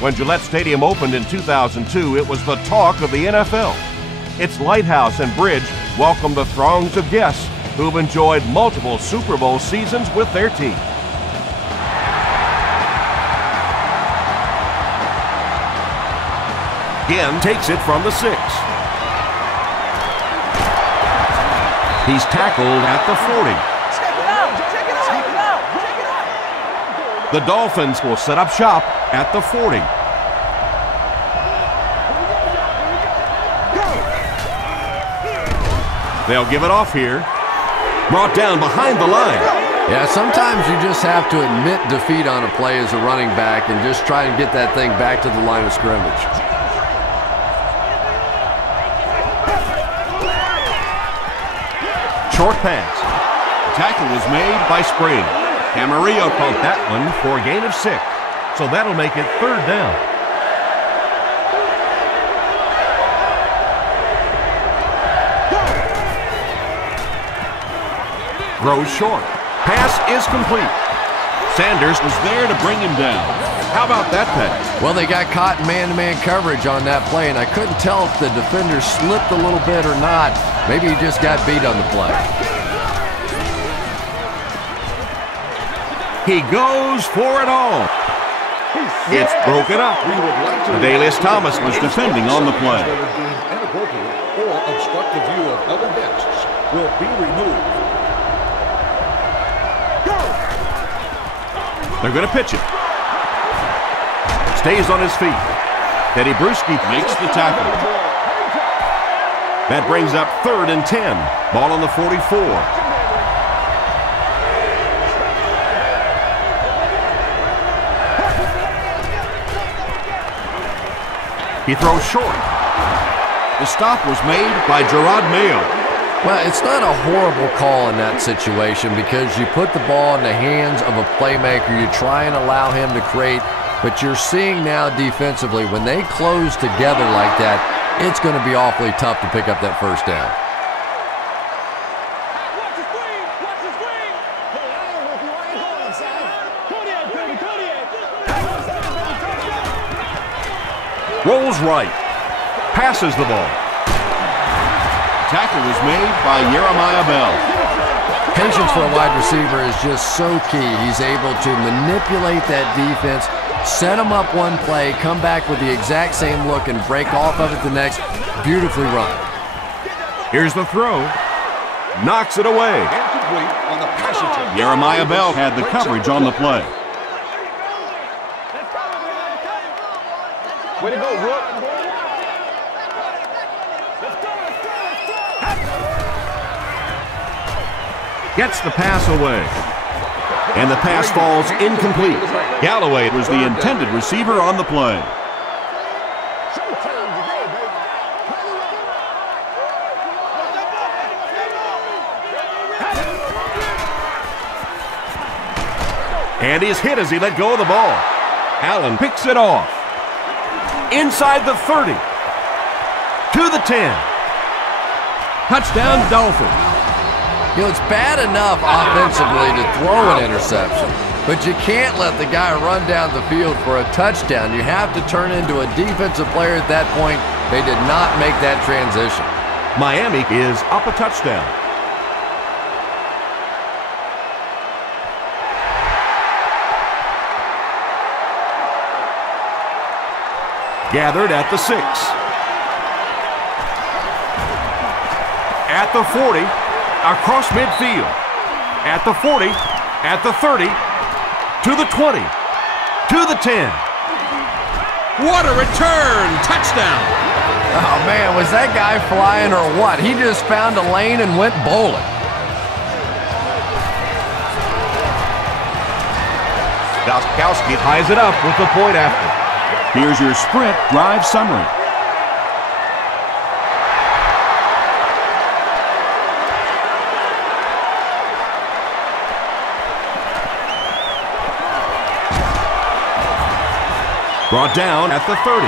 When Gillette Stadium opened in 2002, it was the talk of the NFL. Its lighthouse and bridge welcomed the throngs of guests who've enjoyed multiple Super Bowl seasons with their team. Again takes it from the 6. He's tackled at the 40. The Dolphins will set up shop at the 40. They'll give it off here. Brought down behind the line. Yeah, sometimes you just have to admit defeat on a play as a running back and just try and get that thing back to the line of scrimmage. Short pass. Tackle was made by Spring. Camarillo caught that one for a gain of 6. So that'll make it 3rd down. Throws short. Pass is complete. Sanders was there to bring him down. How about that pass? Well, they got caught in man-to-man coverage on that play, and I couldn't tell if the defender slipped a little bit or not. Maybe he just got beat on the play. He goes for it all. It's broken up. Adalius Thomas was defending on the play. Inappropriate or obstructive view of other guests will be removed. They're going to pitch it. Stays on his feet. Teddy Bruschi makes the tackle. That brings up 3rd and 10. Ball on the 44. He throws short. The stop was made by Gerard Mayo. Well, it's not a horrible call in that situation because you put the ball in the hands of a playmaker. You try and allow him to create, but you're seeing now defensively, when they close together like that, it's going to be awfully tough to pick up that 1st down. Rolls right. Passes the ball. Tackle was made by Jeremiah Bell. Patience for a wide receiver is just so key. He's able to manipulate that defense, set them up one play, come back with the exact same look, and break off of it the next. Beautifully run. Here's the throw. Knocks it away. Incomplete on the pass attempt. Jeremiah Bell had the coverage on the play. Way to go, Rook. Gets the pass away. And the pass falls incomplete. Galloway was the intended receiver on the play. And he's hit as he let go of the ball. Allen picks it off. Inside the 30. To the 10. Touchdown, Dolphins. You know, it's bad enough offensively to throw an interception, but you can't let the guy run down the field for a touchdown. You have to turn into a defensive player at that point. They did not make that transition. Miami is up a touchdown. Gathered at the 6. At the 40. Across midfield. At the 40. At the 30. To the 20. To the 10. What a return! Touchdown! Oh, man, was that guy flying or what? He just found a lane and went bowling. Gostkowski ties it up with the point after. Here's your sprint drive summary. Brought down at the 30.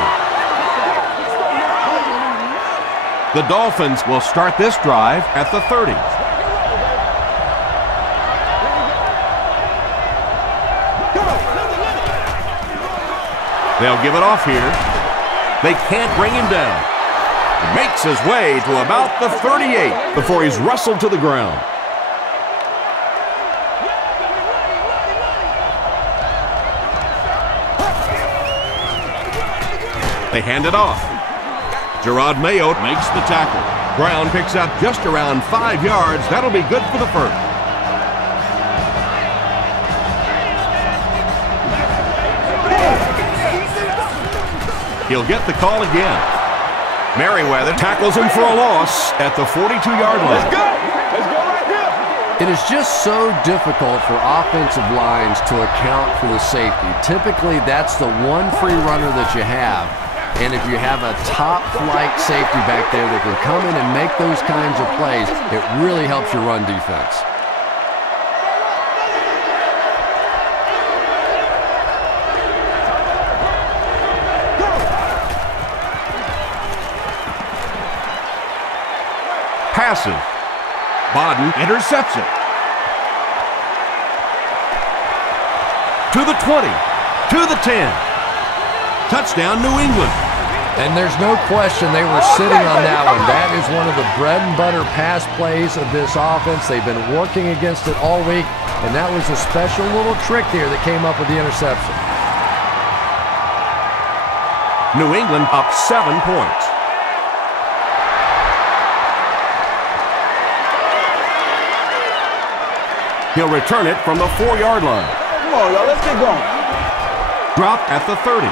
The Dolphins will start this drive at the 30. They'll give it off here. They can't bring him down. He makes his way to about the 38 before he's wrestled to the ground. They hand it off. Gerard Mayo makes the tackle. Brown picks up just around 5 yards. That'll be good for the first. He'll get the call again. Merriweather tackles him for a loss at the 42-yard line. Let's go right here. It is just so difficult for offensive lines to account for the safety. Typically, that's the one free runner that you have. And if you have a top-flight safety back there that can come in and make those kinds of plays, it really helps your run defense. Passive. Bodden intercepts it. To the 20. To the 10. Touchdown, New England. And there's no question they were sitting on that one. That is one of the bread and butter pass plays of this offense. They've been working against it all week, and that was a special little trick there that came up with the interception. New England up 7 points. He'll return it from the 4-yard line. Come on, y'all, let's get going. Drop at the 30.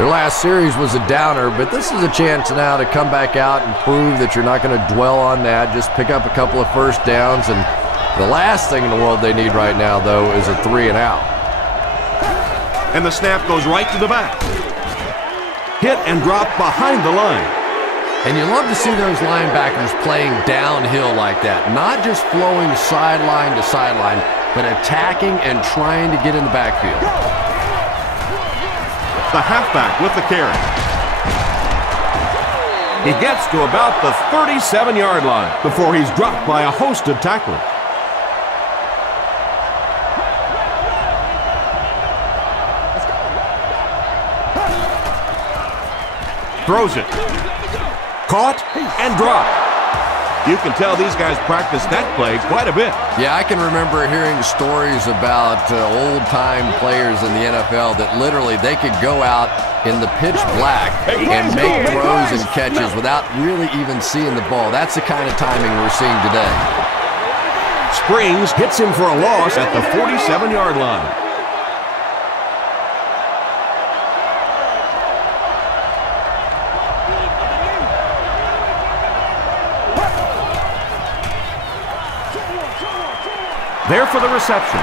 Their last series was a downer, but this is a chance now to come back out and prove that you're not going to dwell on that. Just pick up a couple of first downs, and the last thing in the world they need right now, though, is a 3-and-out. And the snap goes right to the back. Hit and drop behind the line. And you love to see those linebackers playing downhill like that, not just flowing sideline to sideline, but attacking and trying to get in the backfield. The halfback with the carry. He gets to about the 37-yard line before he's dropped by a host of tacklers. Throws it. Caught and dropped. You can tell these guys practice that play quite a bit. Yeah, I can remember hearing stories about old-time players in the NFL that literally they could go out in the pitch black and make throws and catches without really even seeing the ball. That's the kind of timing we're seeing today. Springs hits him for a loss at the 47-yard line. There for the reception.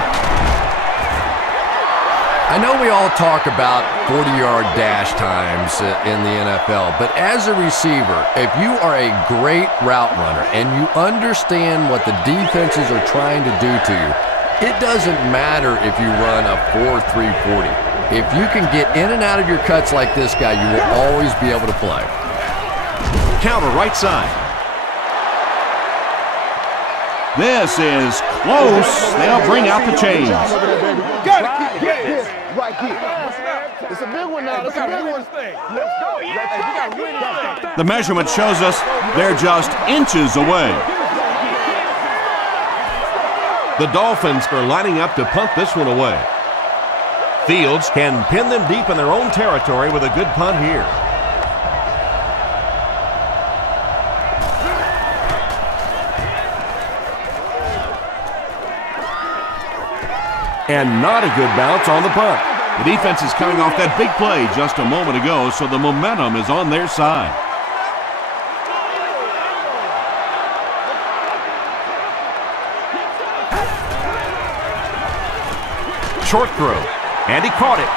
I know we all talk about 40-yard dash times in the NFL, but as a receiver, if you are a great route runner and you understand what the defenses are trying to do to you, it doesn't matter if you run a 4.340. If you can get in and out of your cuts like this guy, you will always be able to play. Counter right side. This is close. They'll bring out the chains. Gotta keep this right here. It's a big one now. It's a big one. Let's go. Yeah. The measurement shows us they're just inches away. The Dolphins are lining up to punt this one away. Fields can pin them deep in their own territory with a good punt here. And not a good bounce on the punt. The defense is coming off that big play just a moment ago, so the momentum is on their side. Short throw, and he caught it.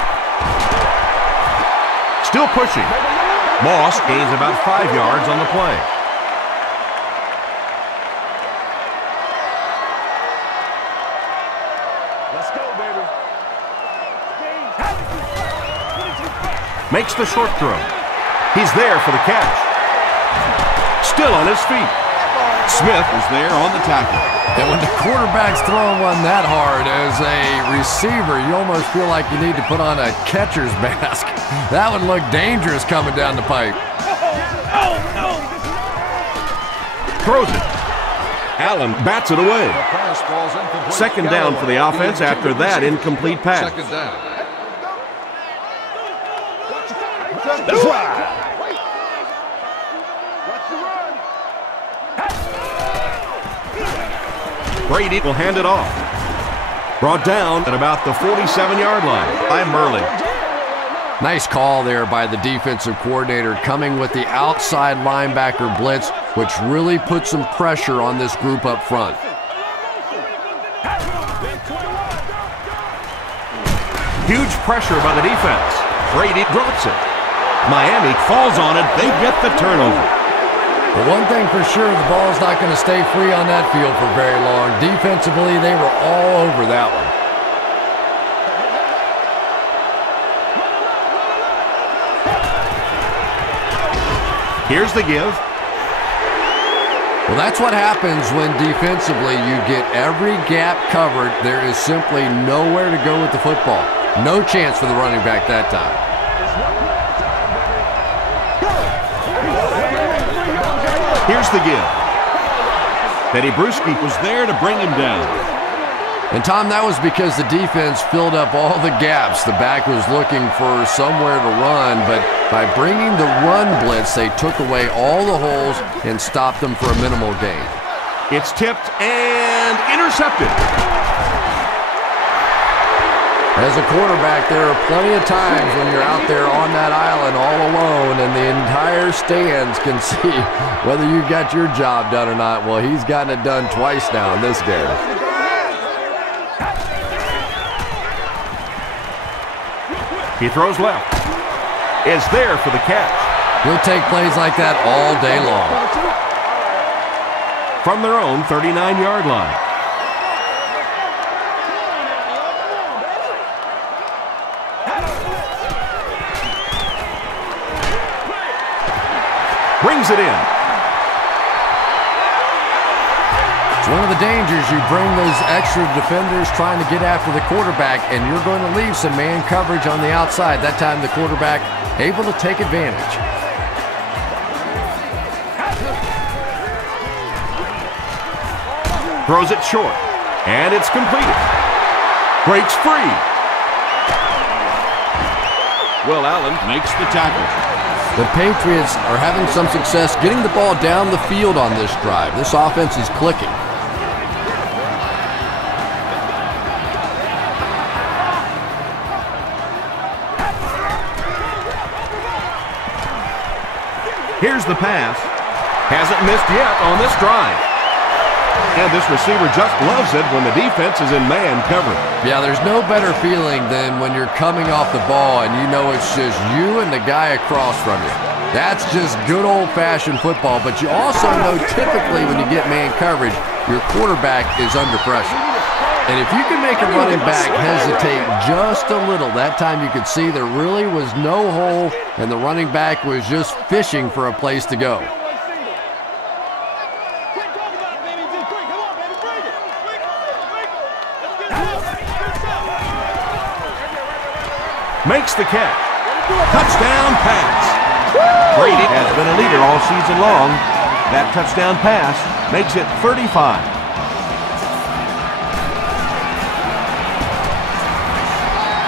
Still pushing. Moss gains about 5 yards on the play. Makes the short throw. He's there for the catch. Still on his feet. Smith is there on the tackle. And when the quarterback's throwing one that hard as a receiver, you almost feel like you need to put on a catcher's mask. That would look dangerous coming down the pipe. Throws it. Allen bats it away. Second down for the offense after that incomplete pass. Second down. That's right. Brady will hand it off. Brought down at about the 47-yard line by Murley. Nice call there by the defensive coordinator, coming with the outside linebacker blitz, which really put some pressure on this group up front. Huge pressure by the defense. Brady drops it. Miami falls on it. They get the turnover. But one thing for sure, the ball's not going to stay free on that field for very long. Defensively, they were all over that one. Here's the give. Well, that's what happens when defensively you get every gap covered. There is simply nowhere to go with the football. No chance for the running back that time. Here's the give. Teddy Bruschi was there to bring him down. And, Tom, that was because the defense filled up all the gaps. The back was looking for somewhere to run, but by bringing the run blitz, they took away all the holes and stopped them for a minimal gain. It's tipped and intercepted. As a quarterback, there are plenty of times when you're out there on that island all alone and the entire stands can see whether you got your job done or not. Well, he's gotten it done twice now in this game. He throws left. It's there for the catch. He'll take plays like that all day long. From their own 39-yard line. Brings it in. It's one of the dangers. You bring those extra defenders trying to get after the quarterback, and you're going to leave some man coverage on the outside. That time the quarterback able to take advantage. Throws it short. And it's completed. Breaks free. Will Allen makes the tackle. The Patriots are having some success getting the ball down the field on this drive. This offense is clicking. Here's the pass. Hasn't missed yet on this drive. And this receiver just loves it when the defense is in man coverage. Yeah, there's no better feeling than when you're coming off the ball and you know it's just you and the guy across from you. That's just good old-fashioned football, but you also know typically when you get man coverage, your quarterback is under pressure. And if you can make a running back hesitate just a little, that time you could see there really was no hole and the running back was just fishing for a place to go. Makes the catch. Touchdown pass. Brady has been a leader all season long. That touchdown pass makes it 35.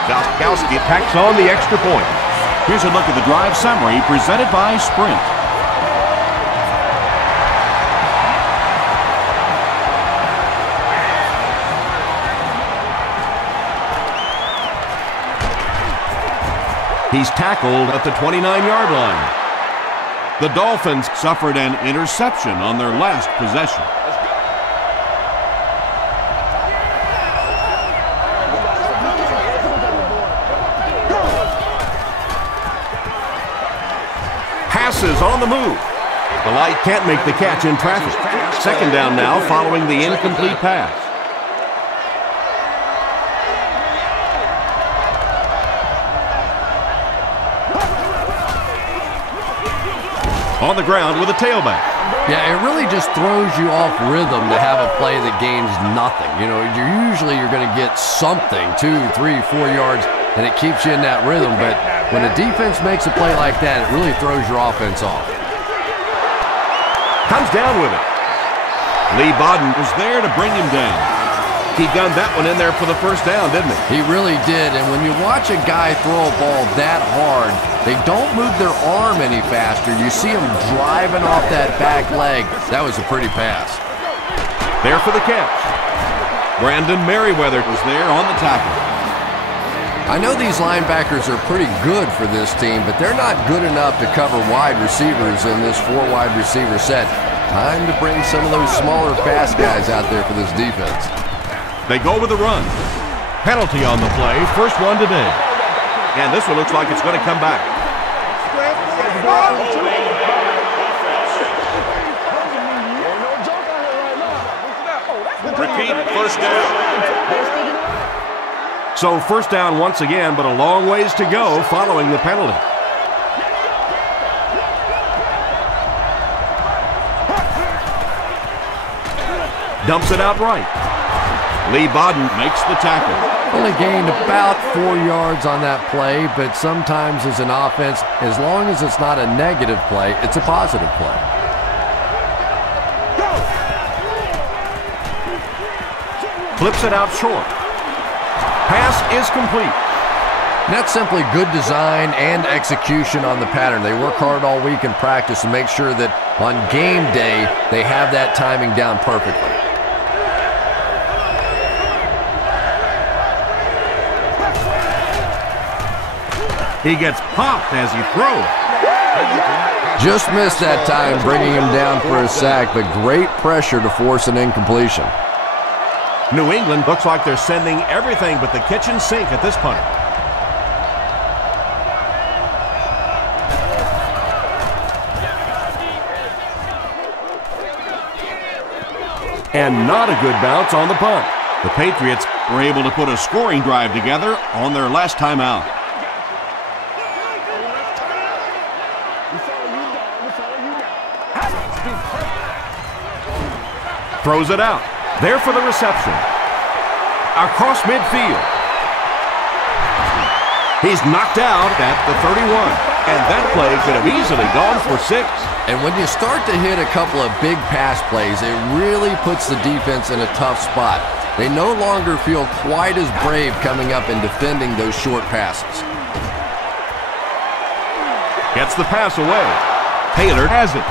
Gostkowski tacks on the extra point. Here's a look at the drive summary presented by Sprint. He's tackled at the 29-yard line. The Dolphins suffered an interception on their last possession. Passes on the move. The light can't make the catch in traffic. Second down now following the incomplete pass. On the ground with a tailback. Yeah, it really just throws you off rhythm to have a play that gains nothing. You know, you're going to get something, 2, 3, 4 yards, and it keeps you in that rhythm. But when a defense makes a play like that, it really throws your offense off. Comes down with it. Lee Bodden was there to bring him down. He gunned that one in there for the first down, didn't he? He really did, and when you watch a guy throw a ball that hard, they don't move their arm any faster. You see him driving off that back leg. That was a pretty pass. There for the catch. Brandon Merriweather was there on the tackle. I know these linebackers are pretty good for this team, but they're not good enough to cover wide receivers in this 4-wide receiver set. Time to bring some of those smaller fast guys out there for this defense. They go with the run. Penalty on the play, first one today. And this one looks like it's going to come back. Repeat, first down. So first down once again, but a long ways to go following the penalty. Dumps it out right. Lee Bodden makes the tackle. Only gained about 4 yards on that play, but sometimes as an offense, as long as it's not a negative play, it's a positive play. Flips it out short. Pass is complete. And that's simply good design and execution on the pattern. They work hard all week in practice to make sure that on game day, they have that timing down perfectly. He gets popped as he throws. Just missed that time, bringing him down for a sack, but great pressure to force an incompletion. New England looks like they're sending everything but the kitchen sink at this point. And not a good bounce on the punt. The Patriots were able to put a scoring drive together on their last time out. Throws it out. There for the reception. Across midfield. He's knocked out at the 31. And that play could have easily gone for 6. And when you start to hit a couple of big pass plays, it really puts the defense in a tough spot. They no longer feel quite as brave coming up and defending those short passes. Gets the pass away. Taylor has it.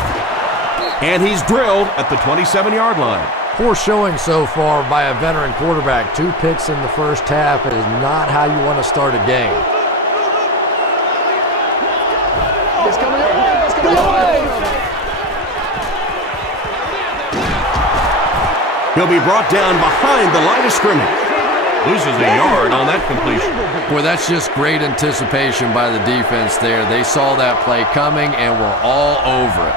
And he's drilled at the 27-yard line. Poor showing so far by a veteran quarterback. 2 picks in the first half is not how you want to start a game. It's coming your way. It's coming your way. He'll be brought down behind the line of scrimmage. Loses a yard on that completion. Boy, that's just great anticipation by the defense there. They saw that play coming and were all over it.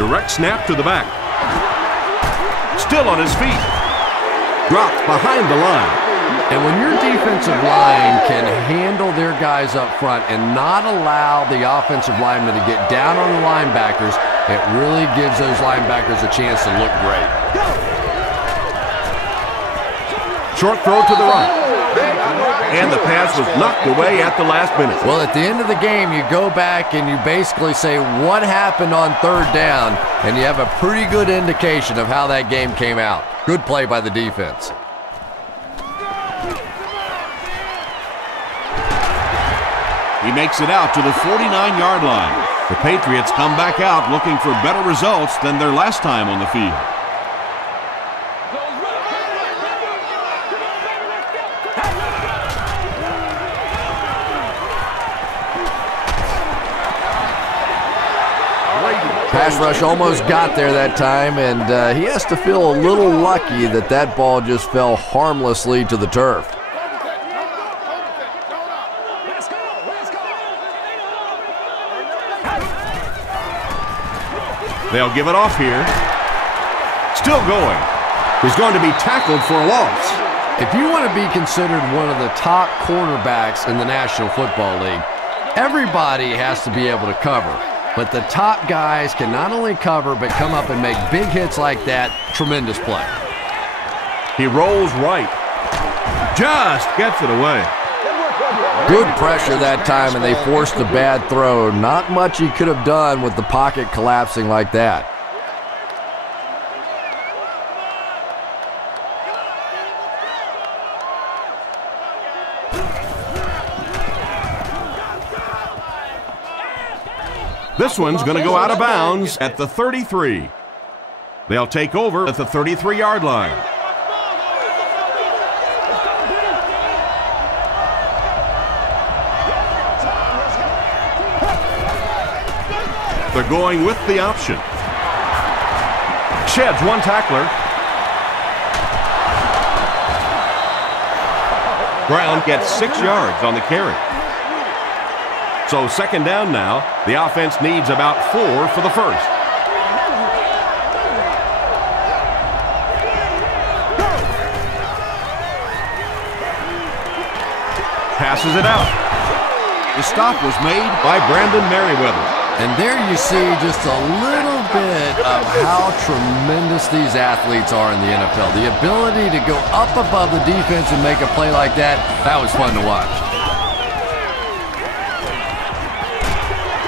Direct snap to the back. Still on his feet. Dropped behind the line. And when your defensive line can handle their guys up front and not allow the offensive linemen to get down on the linebackers, it really gives those linebackers a chance to look great. Short throw to the right. And the pass was knocked away at the last minute. Well, at the end of the game, you go back and you basically say what happened on third down, and you have a pretty good indication of how that game came out. Good play by the defense. He makes it out to the 49-yard line. The Patriots come back out looking for better results than their last time on the field. Pass rush almost got there that time, and he has to feel a little lucky that that ball just fell harmlessly to the turf. They'll give it off here. Still going. He's going to be tackled for a loss. If you want to be considered one of the top cornerbacks in the National Football League, Everybody has to be able to cover, but the top guys can not only cover but come up and make big hits like that. Tremendous play. He rolls right. Just gets it away. Good pressure that time, and they forced a bad throw. Not much he could have done with the pocket collapsing like that. This one's going to go out of bounds at the 33. They'll take over at the 33-yard line. They're going with the option. Sheds one tackler. Brown gets 6 yards on the carry. So second down now. The offense needs about 4 for the first. Passes it out. The stop was made by Brandon Merriweather. And there you see just a little bit of how tremendous these athletes are in the NFL. The ability to go up above the defense and make a play like that, that was fun to watch.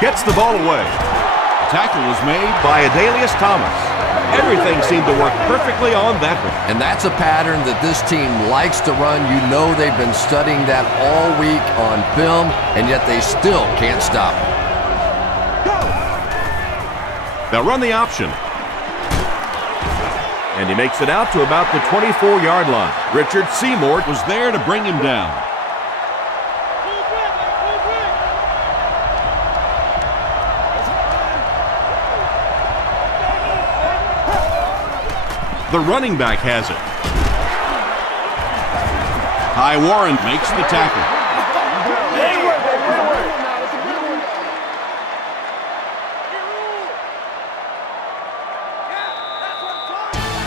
Gets the ball away. The tackle was made by Adalius Thomas. Everything seemed to work perfectly on that one. And that's a pattern that this team likes to run. You know they've been studying that all week on film, and yet they still can't stop it. They'll run the option. And he makes it out to about the 24-yard line. Richard Seymour was there to bring him down. The running back has it. Ty Warren makes the tackle.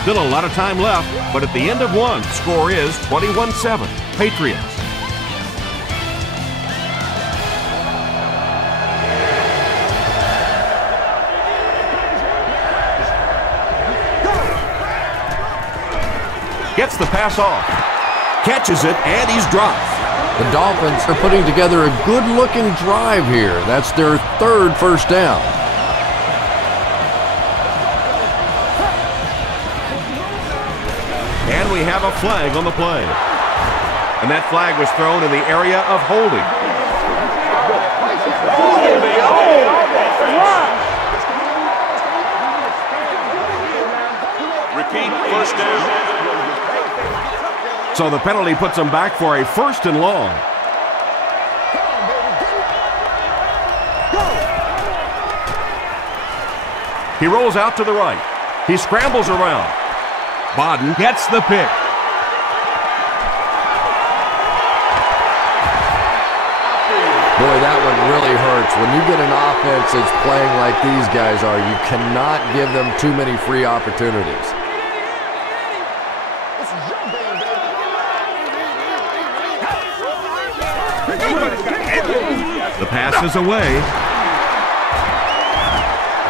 Still a lot of time left, but at the end of one, score is 21-7, Patriots. Gets the pass off, catches it, and he's dropped. The Dolphins are putting together a good-looking drive here. That's their 3rd first down. And we have a flag on the play. And that flag was thrown in the area of holding. Repeat, first down. So the penalty puts them back for a 1st and long. He rolls out to the right. He scrambles around. Bodden gets the pick. Boy, that one really hurts. When you get an offense that's playing like these guys are, you cannot give them too many free opportunities. The pass is away.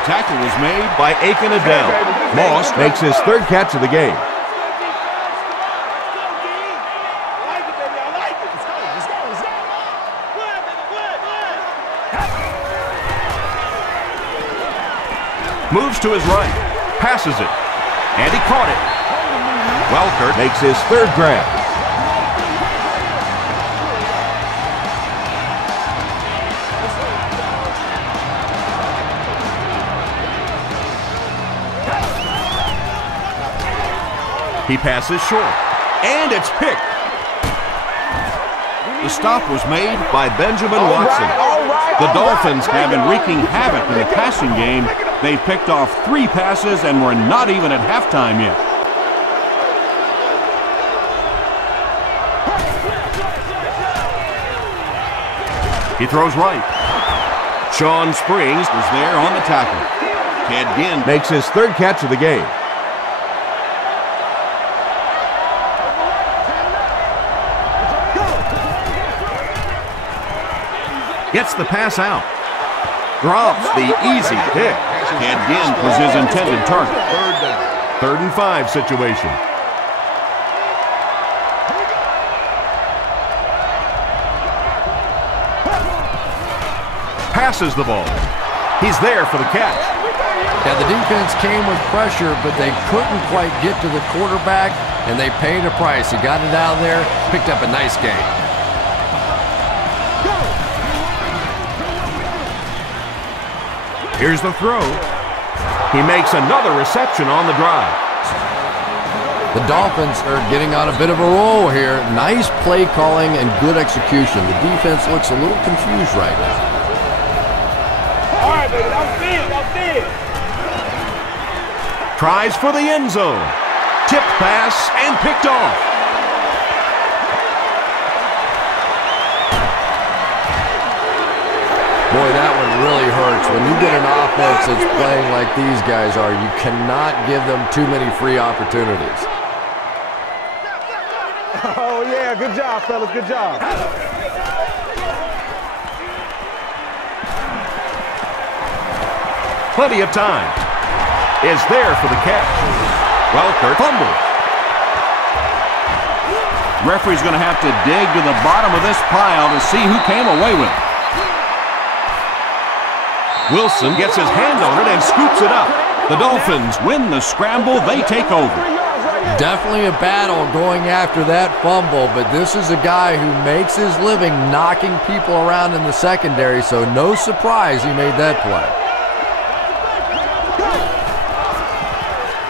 Tackle was made by Aiken Adele. Moss makes his 3rd catch of the game. Moves to his right, passes it, and he caught it. Welker makes his 3rd grab. He passes short, and it's picked. The stop was made by Benjamin Watson. The Dolphins have been wreaking havoc in the passing game. They've picked off 3 passes, and we're not even at halftime yet. He throws right. Sean Springs was there on the tackle. Ted Ginn makes his 3rd catch of the game. Gets the pass out. Drops the easy pick. And Ginn was his intended target. 3rd and 5 situation. Passes the ball. He's there for the catch. Yeah, the defense came with pressure, but they couldn't quite get to the quarterback, and they paid a price. He got it out of there, picked up a nice gain. Here's the throw. He makes another reception on the drive. The Dolphins are getting on a bit of a roll here. Nice play calling and good execution. The defense looks a little confused right now. All right, baby, that was big. That was big. Tries for the end zone. Tipped pass and picked off. Boy, that one really hurts. When you get an offense that's playing like these guys are, you cannot give them too many free opportunities. Oh, yeah, good job, fellas, good job. Plenty of time. Is there for the catch. Welker fumbles. Referee's going to have to dig to the bottom of this pile to see who came away with it. Wilson gets his hand on it and scoops it up. The Dolphins win the scramble. They take over. Definitely a battle going after that fumble, but this is a guy who makes his living knocking people around in the secondary, so no surprise he made that play.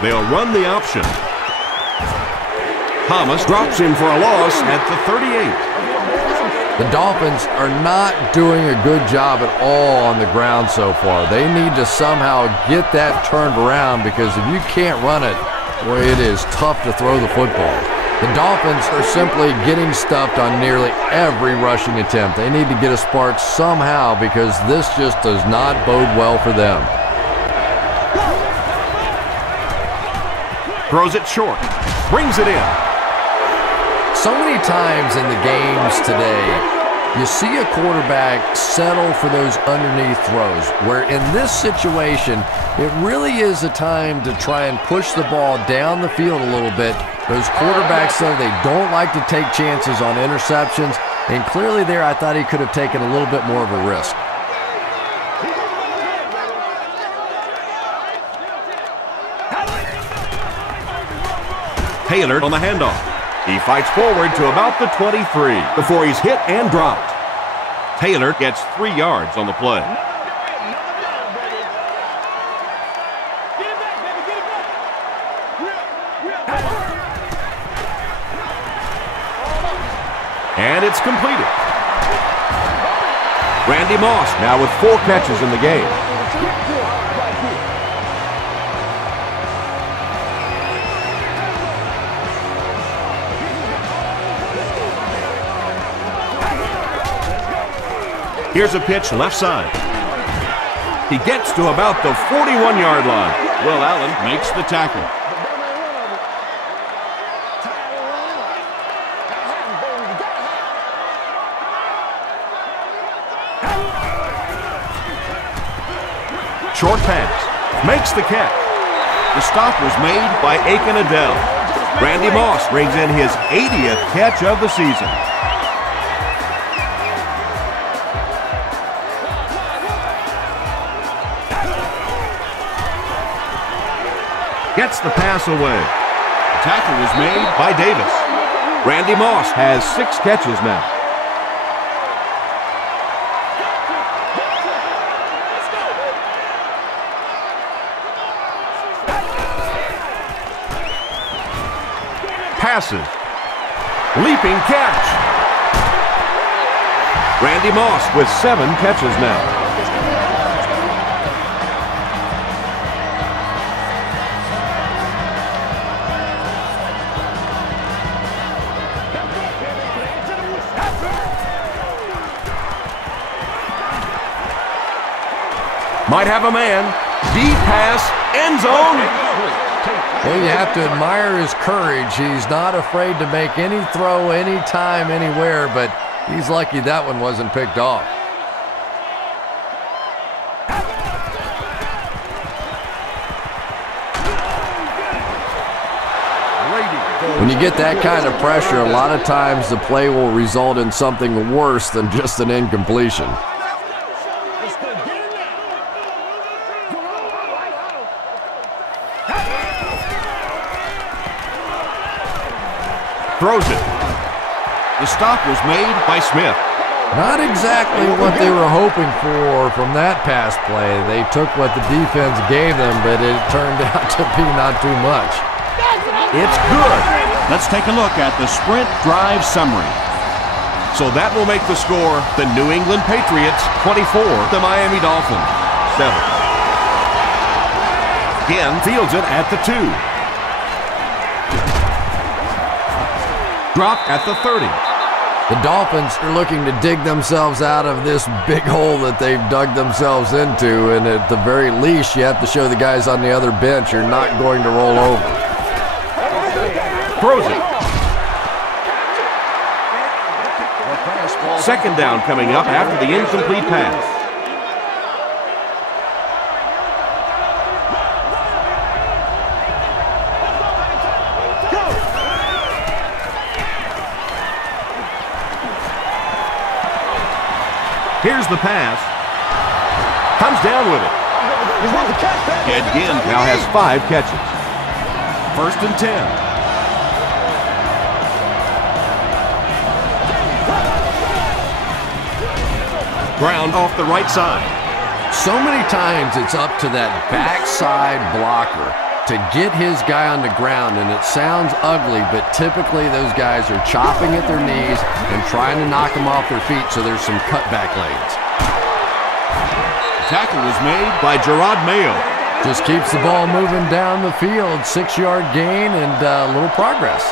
They'll run the option. Thomas drops him for a loss at the 38. The Dolphins are not doing a good job at all on the ground so far. They need to somehow get that turned around, because if you can't run it, boy, it is tough to throw the football. The Dolphins are simply getting stuffed on nearly every rushing attempt. They need to get a spark somehow, because this just does not bode well for them. Throws it short. Brings it in. So many times in the games today, you see a quarterback settle for those underneath throws, where in this situation, it really is a time to try and push the ball down the field a little bit. Those quarterbacks, though, they don't like to take chances on interceptions, and clearly there I thought he could have taken a little bit more of a risk. Taylor on the handoff. He fights forward to about the 23 before he's hit and dropped. Taylor gets 3 yards on the play. And it's completed. Randy Moss now with 4 catches in the game. Here's a pitch left side. He gets to about the 41-yard line. Will Allen makes the tackle. Short pass. Makes the catch. The stop was made by Aiken Adele. Randy Moss brings in his 80th catch of the season. Gets the pass away. The tackle was made by Davis. Randy Moss has 6 catches now. Passes. Leaping catch. Randy Moss with 7 catches now. Might have a man. Deep pass. End zone. Well, you have to admire his courage. He's not afraid to make any throw, anytime, anywhere, but he's lucky that one wasn't picked off. When you get that kind of pressure, a lot of times the play will result in something worse than just an incompletion. Throws it. The stop was made by Smith. Not exactly what they were hoping for from that pass play. They took what the defense gave them, but it turned out to be not too much. It's good. Let's take a look at the sprint drive summary. So that will make the score the New England Patriots 24, the Miami Dolphins 7. Again, fields it at the 2. Drop at the 30. The Dolphins are looking to dig themselves out of this big hole that they've dug themselves into, and at the very least, you have to show the guys on the other bench you're not going to roll over. Throws it. Second down coming up after the incomplete pass. Here's the pass. Comes down with it. Again, now has 5 catches. 1st and 10. Ground off the right side. So many times it's up to that backside blocker to get his guy on the ground, and it sounds ugly, but typically those guys are chopping at their knees and trying to knock them off their feet, so there's some cutback lanes. The tackle was made by Gerard Mayo. Just keeps the ball moving down the field, 6-yard gain and a little progress.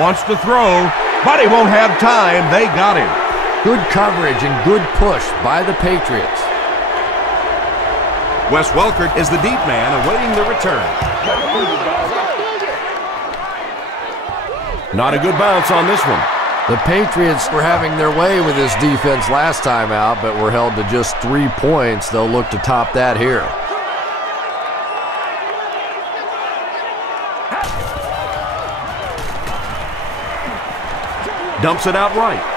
Wants to throw, but he won't have time. They got him. Good coverage and good push by the Patriots. Wes Welker is the deep man awaiting the return. Not a good bounce on this one. The Patriots were having their way with this defense last time out, but were held to just 3 points. They'll look to top that here. Dumps it out right.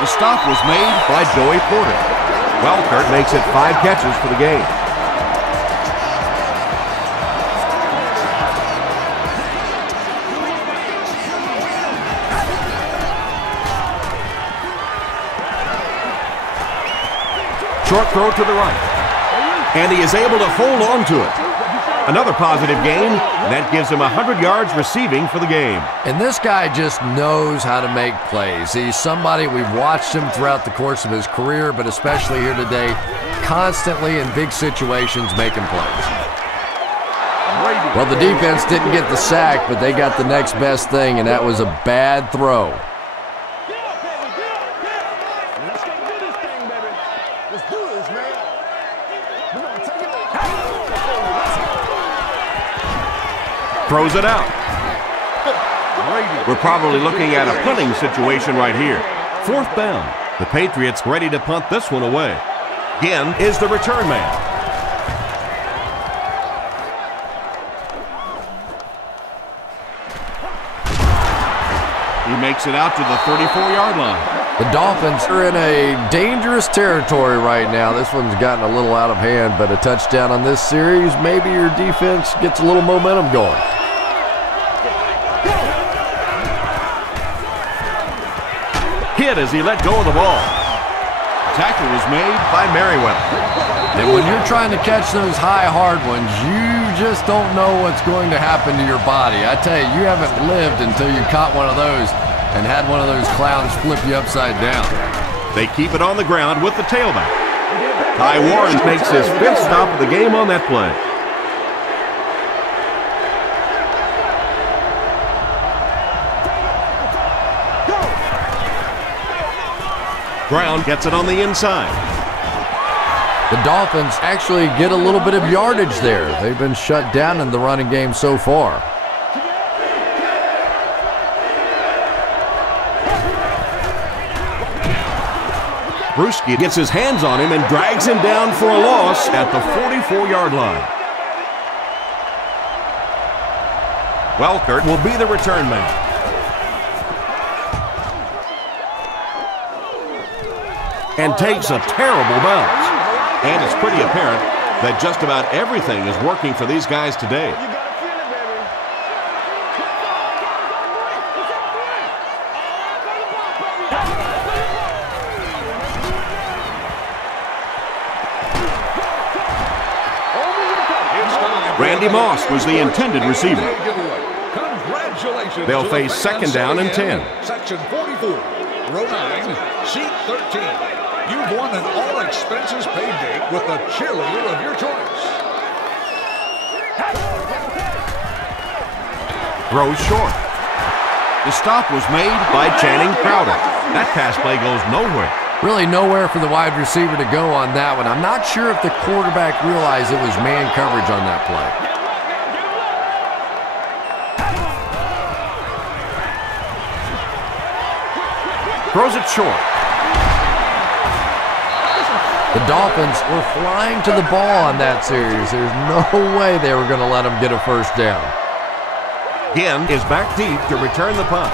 The stop was made by Joey Porter. Welker makes it 5 catches for the game. Short throw to the right. And he is able to hold on to it. Another positive game, and that gives him 100 yards receiving for the game. And this guy just knows how to make plays. He's somebody, we've watched him throughout the course of his career, but especially here today, constantly in big situations making plays. Well, the defense didn't get the sack, but they got the next best thing, and that was a bad throw. Throws it out. We're probably looking at a punting situation right here. 4th down. The Patriots ready to punt this one away. Again is the return man. He makes it out to the 34-yard line. The Dolphins are in a dangerous territory right now. This one's gotten a little out of hand, but a touchdown on this series, maybe your defense gets a little momentum going. Hit as he let go of the ball. Tackle was made by Merriweather. And when you're trying to catch those high, hard ones, you just don't know what's going to happen to your body. I tell you, you haven't lived until you caught one of those and had one of those clowns flip you upside down. They keep it on the ground with the tailback. Ty Warren makes his 5th stop of the game on that play. Brown gets it on the inside. The Dolphins actually get a little bit of yardage there. They've been shut down in the running game so far. Brewski gets his hands on him and drags him down for a loss at the 44-yard line. Welkert will be the return man. And takes a terrible bounce. And it's pretty apparent that just about everything is working for these guys today. Randy Moss was the intended receiver. Congratulations. They'll face second down and 10. Section 44, row 9, seat 13. You've won an all-expenses paid date with the cheerleader of your choice. Throws short. The stop was made by Channing Crowder. That pass play goes nowhere. Really nowhere for the wide receiver to go on that one. I'm not sure if the quarterback realized it was man coverage on that play. Throws it short. The Dolphins were flying to the ball on that series. There's no way they were going to let them get a first down. Ginn is back deep to return the punt.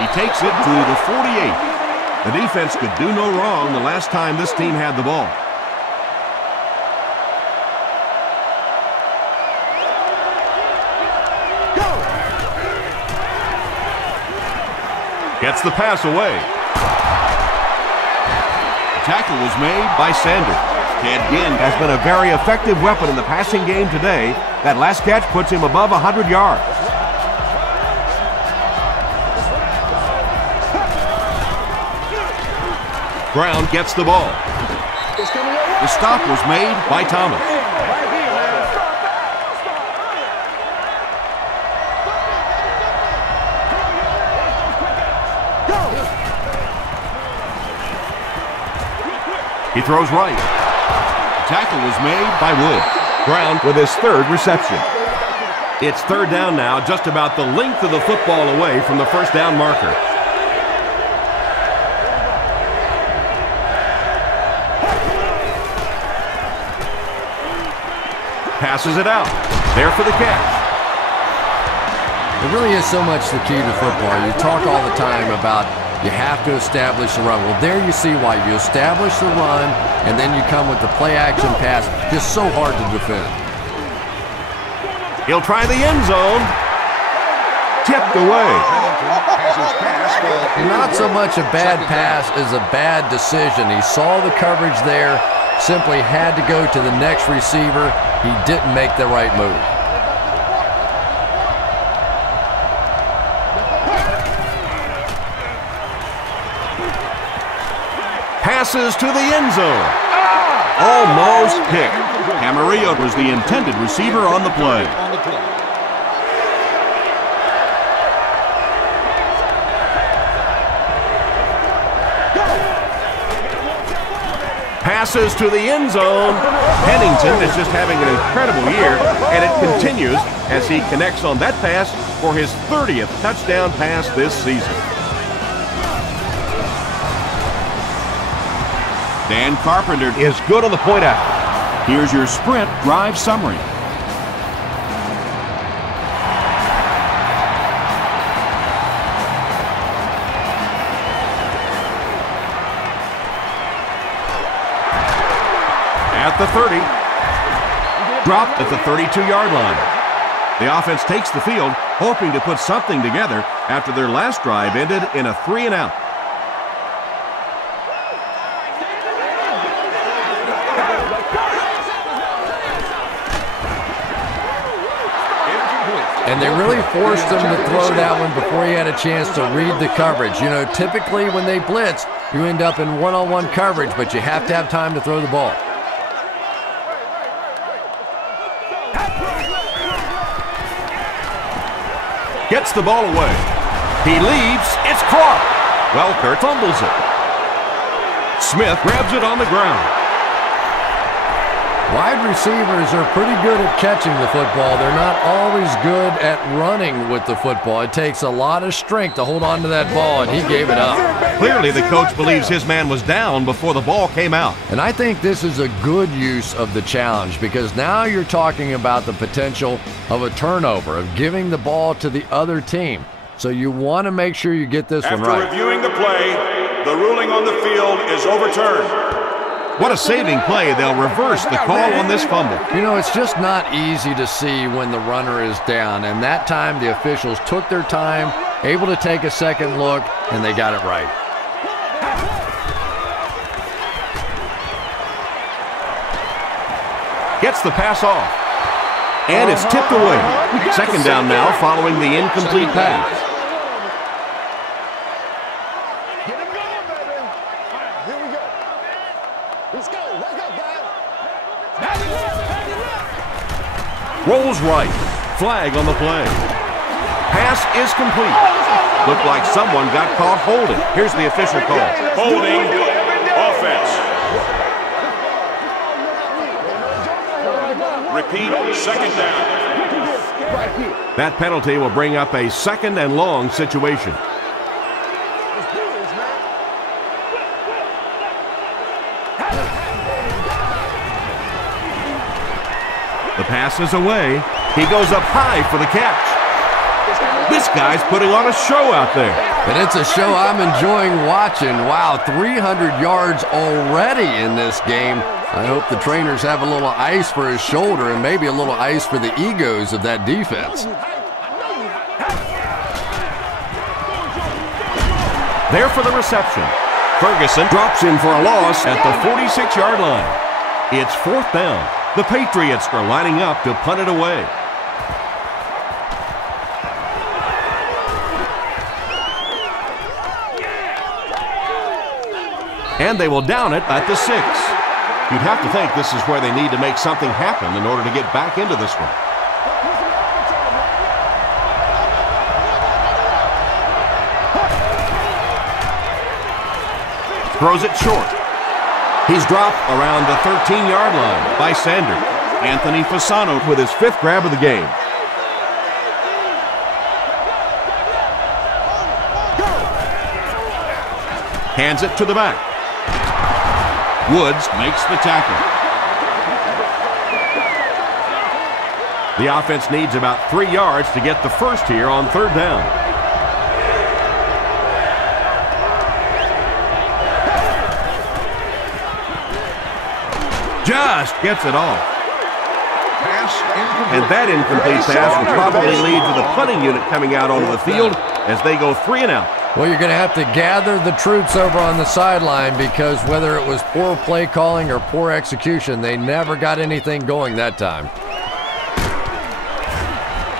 He takes it to the 48. The defense could do no wrong the last time this team had the ball. Gets the pass away. The tackle was made by Sanders. Ted Ginn has been a very effective weapon in the passing game today. That last catch puts him above 100 yards. Brown gets the ball. The stop was made by Thomas. He throws right. The tackle was made by Wood. Brown with his third reception. It's third down now, just about the length of the football away from the first down marker. Passes it out. There for the catch. It really is so much the key to football. You talk all the time about you have to establish the run. Well, there you see why. You establish the run, and then you come with the play-action pass. Just so hard to defend. He'll try the end zone. Tipped away. Not so much a bad pass as a bad decision. He saw the coverage there, simply had to go to the next receiver. He didn't make the right move. Passes to the end zone. Almost picked. Camarillo was the intended receiver on the play. Passes to the end zone. Pennington is just having an incredible year, and it continues as he connects on that pass for his 30th touchdown pass this season. Dan Carpenter is good on the point after. Here's your sprint drive summary. At the 30. Dropped at the 32-yard line. The offense takes the field, hoping to put something together after their last drive ended in a 3-and-out. And they really forced him to throw that one before he had a chance to read the coverage. You know, typically when they blitz, you end up in one-on-one coverage, but you have to have time to throw the ball. Gets the ball away. He leaves. It's caught. Welkert fumbles it. Smith grabs it on the ground. Wide receivers are pretty good at catching the football. They're not always good at running with the football. It takes a lot of strength to hold on to that ball, and he gave it up. Clearly, the coach believes his man was down before the ball came out. And I think this is a good use of the challenge because now you're talking about the potential of a turnover, of giving the ball to the other team. So you want to make sure you get this one right. After reviewing the play, the ruling on the field is overturned. What a saving play. They'll reverse the call on this fumble. You know, it's just not easy to see when the runner is down, and that time the officials took their time, able to take a second look, and they got it right. Gets the pass off. And it's tipped away. Second down now following the incomplete pass. Rolls right. Flag on the play. Pass is complete. Looked like someone got caught holding. Here's the official call. Holding offense. Repeat, second down. That penalty will bring up a second and long situation. The pass is away. He goes up high for the catch. This guy's putting on a show out there. And it's a show I'm enjoying watching. Wow, 300 yards already in this game. I hope the trainers have a little ice for his shoulder and maybe a little ice for the egos of that defense. There for the reception. Ferguson drops in for a loss at the 46-yard line. It's fourth down. The Patriots are lining up to punt it away. And they will down it at the 6. You'd have to think this is where they need to make something happen in order to get back into this one. Throws it short. He's dropped around the 13-yard line by Sanders. Anthony Fasano with his 5th grab of the game. Hands it to the back. Woods makes the tackle. The offense needs about 3 yards to get the first here on third down. Just gets it off. And that incomplete pass will probably lead to the punting unit coming out onto the field as they go 3 and out. Well, you're going to have to gather the troops over on the sideline because whether it was poor play calling or poor execution, they never got anything going that time.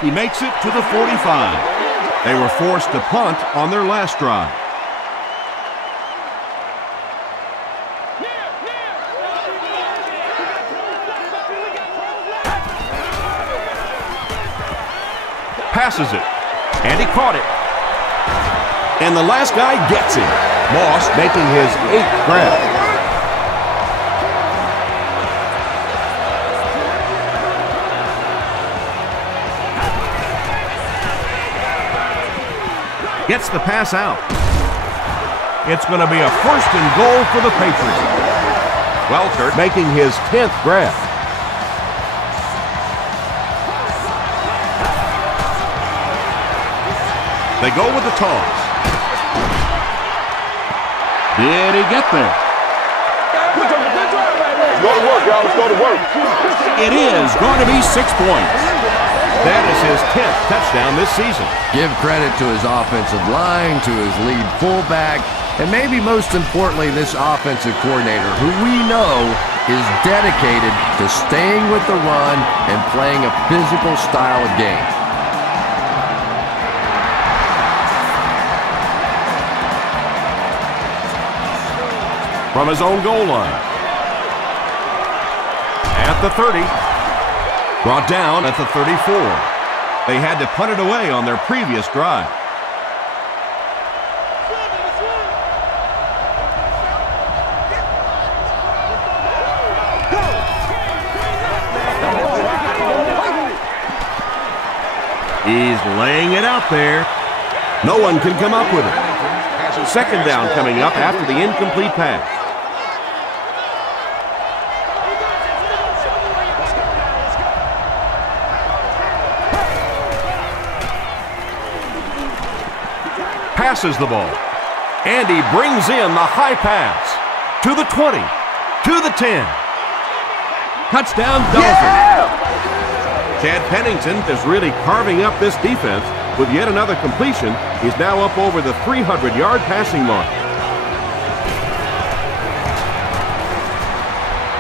He makes it to the 45. They were forced to punt on their last drive. Passes it, and he caught it. And the last guy gets him. Moss making his 8th grab. Gets the pass out. It's going to be a 1st and goal for the Patriots. Welker making his 10th grab. They go with the toss. Did he get there? Let's go to work, y'all. Let's go to work. It is going to be 6 points. That is his 10th touchdown this season. Give credit to his offensive line, to his lead fullback, and maybe most importantly, this offensive coordinator, who we know is dedicated to staying with the run and playing a physical style of game. From his own goal line. At the 30. Brought down at the 34. They had to punt it away on their previous drive. He's laying it out there. No one can come up with it. Second down coming up after the incomplete pass. Passes the ball. And he brings in the high pass. To the 20. To the 10. Touchdown, Dolphins. Chad Pennington is really carving up this defense. With yet another completion, he's now up over the 300-yard passing mark.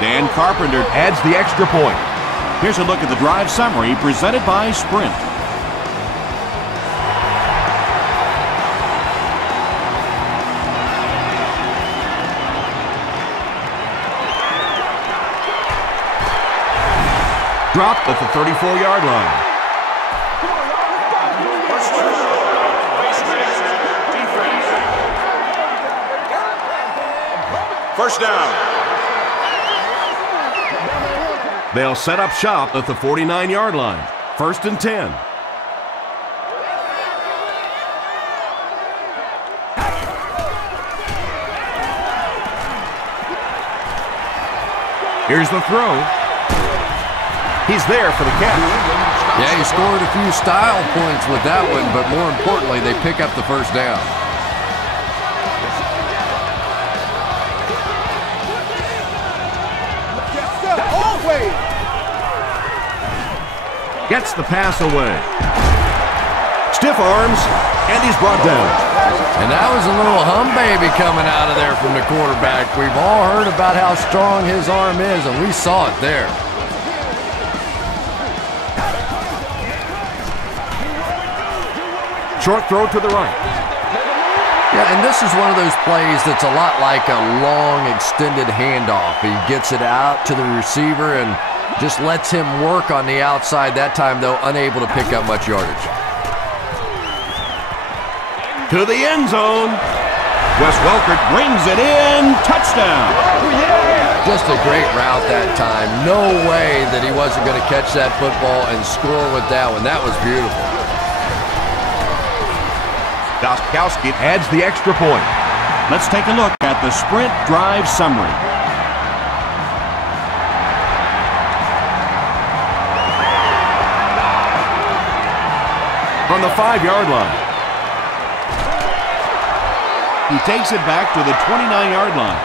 Dan Carpenter adds the extra point. Here's a look at the drive summary presented by Sprint. Dropped at the 34-yard line. First down. They'll set up shop at the 49-yard line. 1st and 10. Here's the throw. He's there for the catch. Yeah, he scored a few style points with that one, but more importantly, they pick up the first down. Gets the pass away. Stiff arms, and he's brought down. And that was a little hum baby coming out of there from the quarterback. We've all heard about how strong his arm is, and we saw it there. Short throw to the right. Yeah, and this is one of those plays that's a lot like a long, extended handoff. He gets it out to the receiver and just lets him work on the outside. That time, though, unable to pick up much yardage. To the end zone. Wes Welker brings it in. Touchdown. Just a great route that time. No way that he wasn't going to catch that football and score with that one. That was beautiful. Gostkowski adds the extra point. Let's take a look at the Sprint drive summary. From the 5-yard line. He takes it back to the 29-yard line.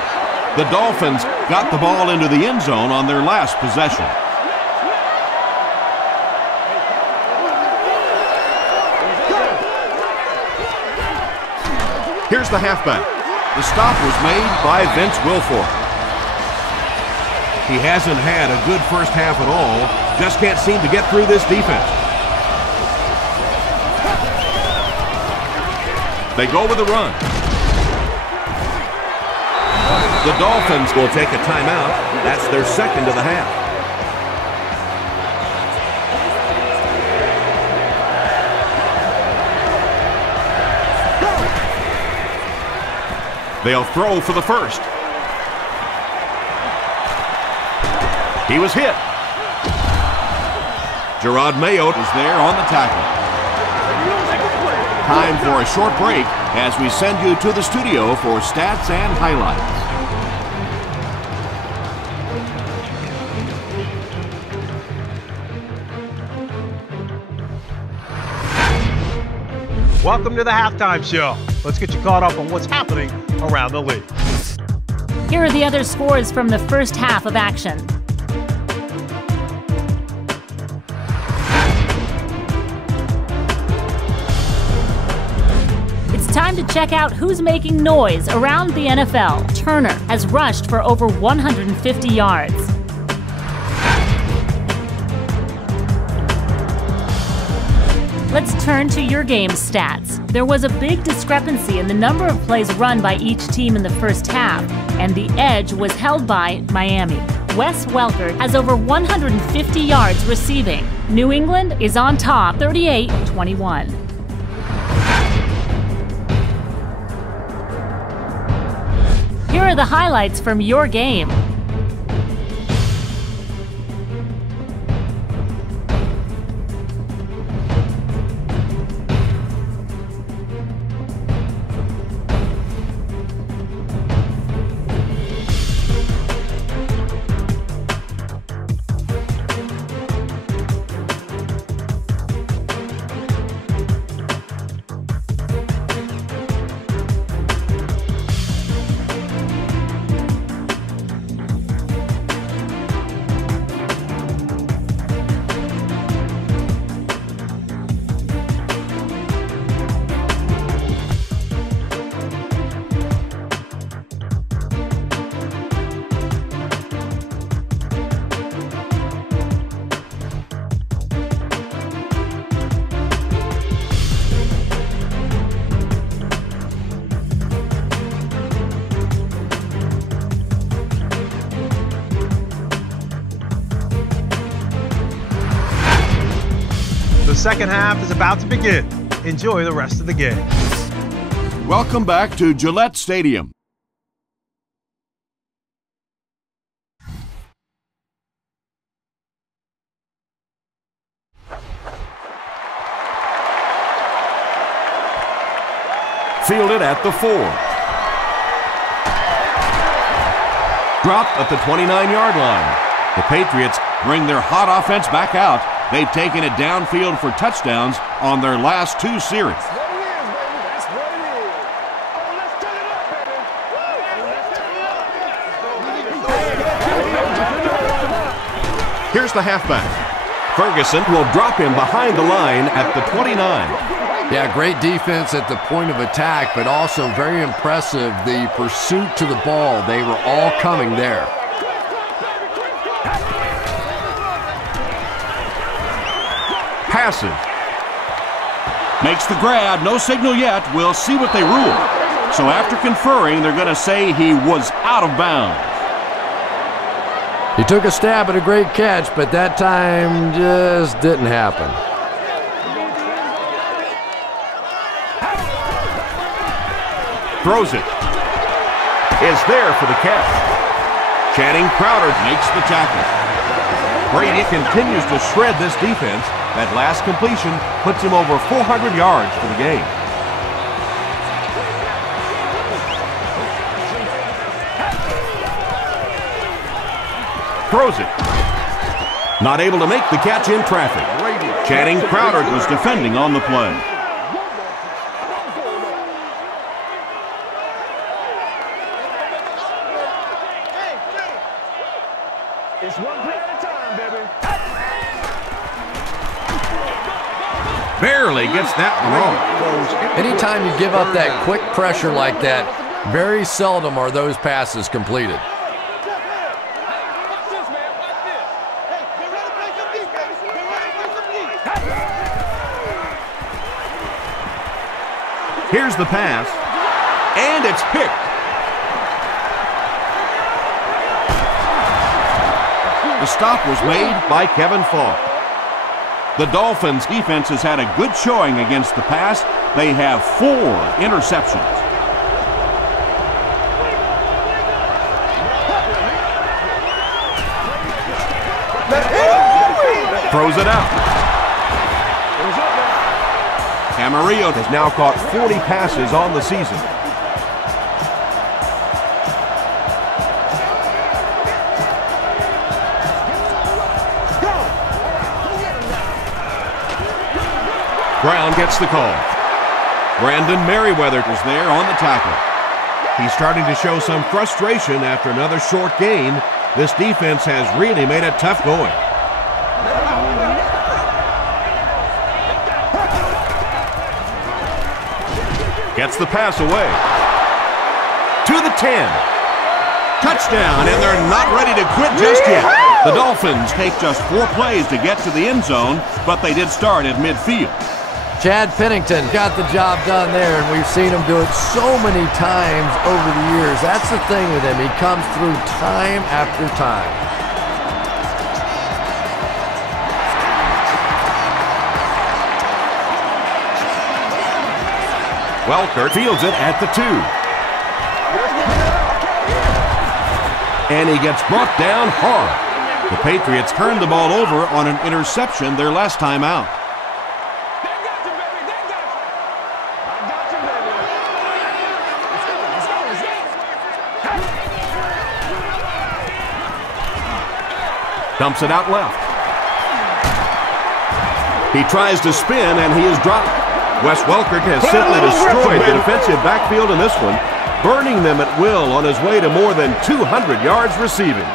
The Dolphins got the ball into the end zone on their last possession. Here's the halfback. The stop was made by Vince Wilfork. He hasn't had a good first half at all. Just can't seem to get through this defense. They go with a run. The Dolphins will take a timeout. That's their second of the half. They'll throw for the first. He was hit. Gerard Mayo is there on the tackle. Time for a short break as we send you to the studio for stats and highlights. Welcome to the Halftime Show. Let's get you caught up on what's happening around the league. Here are the other scores from the first half of action. It's time to check out who's making noise around the NFL. Turner has rushed for over 150 yards. Let's turn to your game's stats. There was a big discrepancy in the number of plays run by each team in the first half, and the edge was held by Miami. Wes Welker has over 150 yards receiving. New England is on top, 38-21. Here are the highlights from your game. The second half is about to begin. Enjoy the rest of the game. Welcome back to Gillette Stadium. Fielded at the 4. Dropped at the 29-yard line. The Patriots bring their hot offense back out. They've taken it downfield for touchdowns on their last 2 series. Here's the halfback. Ferguson will drop him behind the line at the 29. Yeah, great defense at the point of attack, but also very impressive the pursuit to the ball. They were all coming there. Passes. Makes the grab. No signal yet. We'll see what they rule. So after conferring, they're going to say he was out of bounds. He took a stab at a great catch, but that time just didn't happen. Throws it. Is there for the catch. Channing Crowder makes the tackle. Brady continues to shred this defense. That last completion puts him over 400 yards for the game. Throws it. Not able to make the catch in traffic. Channing Crowder was defending on the play. It's one play at a time, baby. Barely gets that one wrong. Anytime you give up that quick pressure like that, very seldom are those passes completed. Here's the pass, and it's picked. The stop was made By Kevin Falk. The Dolphins' defense has had a good showing against the pass. They have 4 interceptions. Throws it out. Camarillo Has now caught 40 passes on the season. Brown gets the call. Brandon Merriweather is there on the tackle. He's starting to show some frustration after another short gain. This defense has really made it tough going. Gets the pass away. To the 10. Touchdown, and they're not ready to quit just yet. The Dolphins take just 4 plays to get to the end zone, but they did start at midfield. Chad Pennington got the job done there, and we've seen him do it so many times over the years. That's the thing with him. He comes through time after time. Welker fields it at the 2. And he gets brought down hard. The Patriots turned the ball over on an interception their last time out. Dumps it out left. He tries to spin, and he is dropped. Wes Welker has simply destroyed the defensive backfield in this one, burning them at will on his way to more than 200 yards receiving.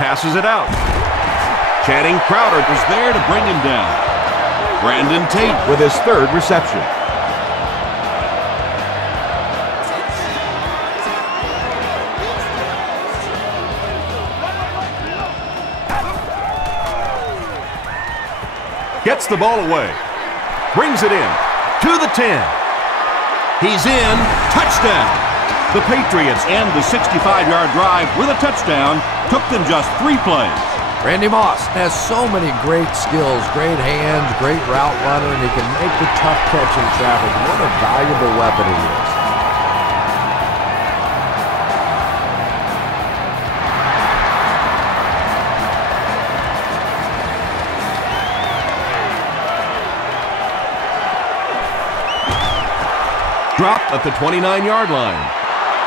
Passes it out. Channing Crowder was there to bring him down. Brandon Tate with his 3rd reception. Gets the ball away. Brings it in. To the 10. He's in. Touchdown. The Patriots end the 65-yard drive with a touchdown. Took them just 3 plays. Randy Moss has so many great skills, great hands, great route runner, and he can make the tough catch in traffic. What a valuable weapon he is. Dropped at the 29-yard line.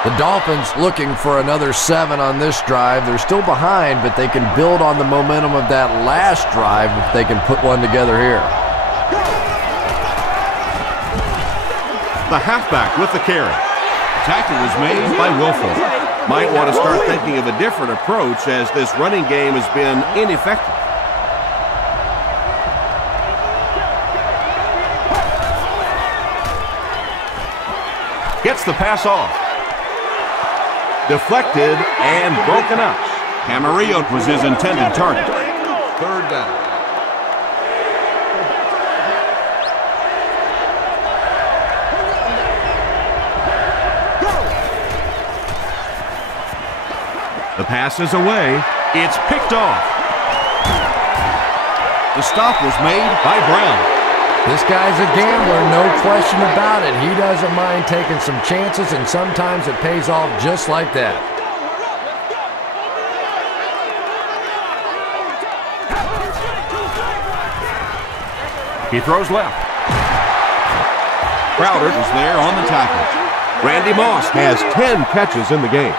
The Dolphins looking for another 7 on this drive. They're still behind, but they can build on the momentum of that last drive if they can put one together here. The halfback with the carry. Tackle was made by Wilford. Might want to start thinking of a different approach as this running game has been ineffective. Gets the pass off. Deflected and broken up. Camarillo was his intended target. 3rd down. The pass is away. It's picked off. The stop was made by Brown. This guy's a gambler, no question about it. He doesn't mind taking some chances, and sometimes it pays off just like that. He throws left. Crowder is there on the tackle. Randy Moss has 10 catches in the game.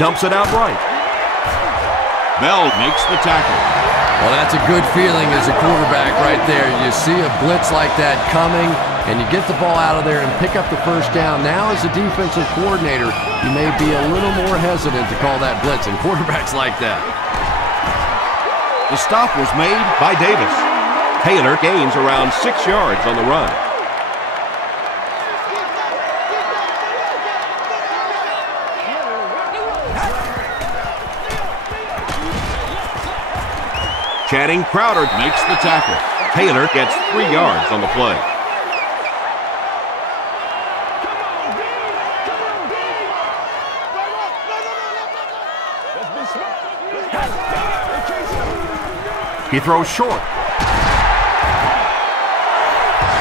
Dumps it out right. Bell makes the tackle. Well, that's a good feeling as a quarterback right there. You see a blitz like that coming, and you get the ball out of there and pick up the first down. Now, as a defensive coordinator, you may be a little more hesitant to call that blitz, and quarterbacks like that. The stop was made by Davis. Taylor gains around 6 yards on the run. Channing Crowder makes the tackle. Taylor gets 3 yards on the play. He throws short.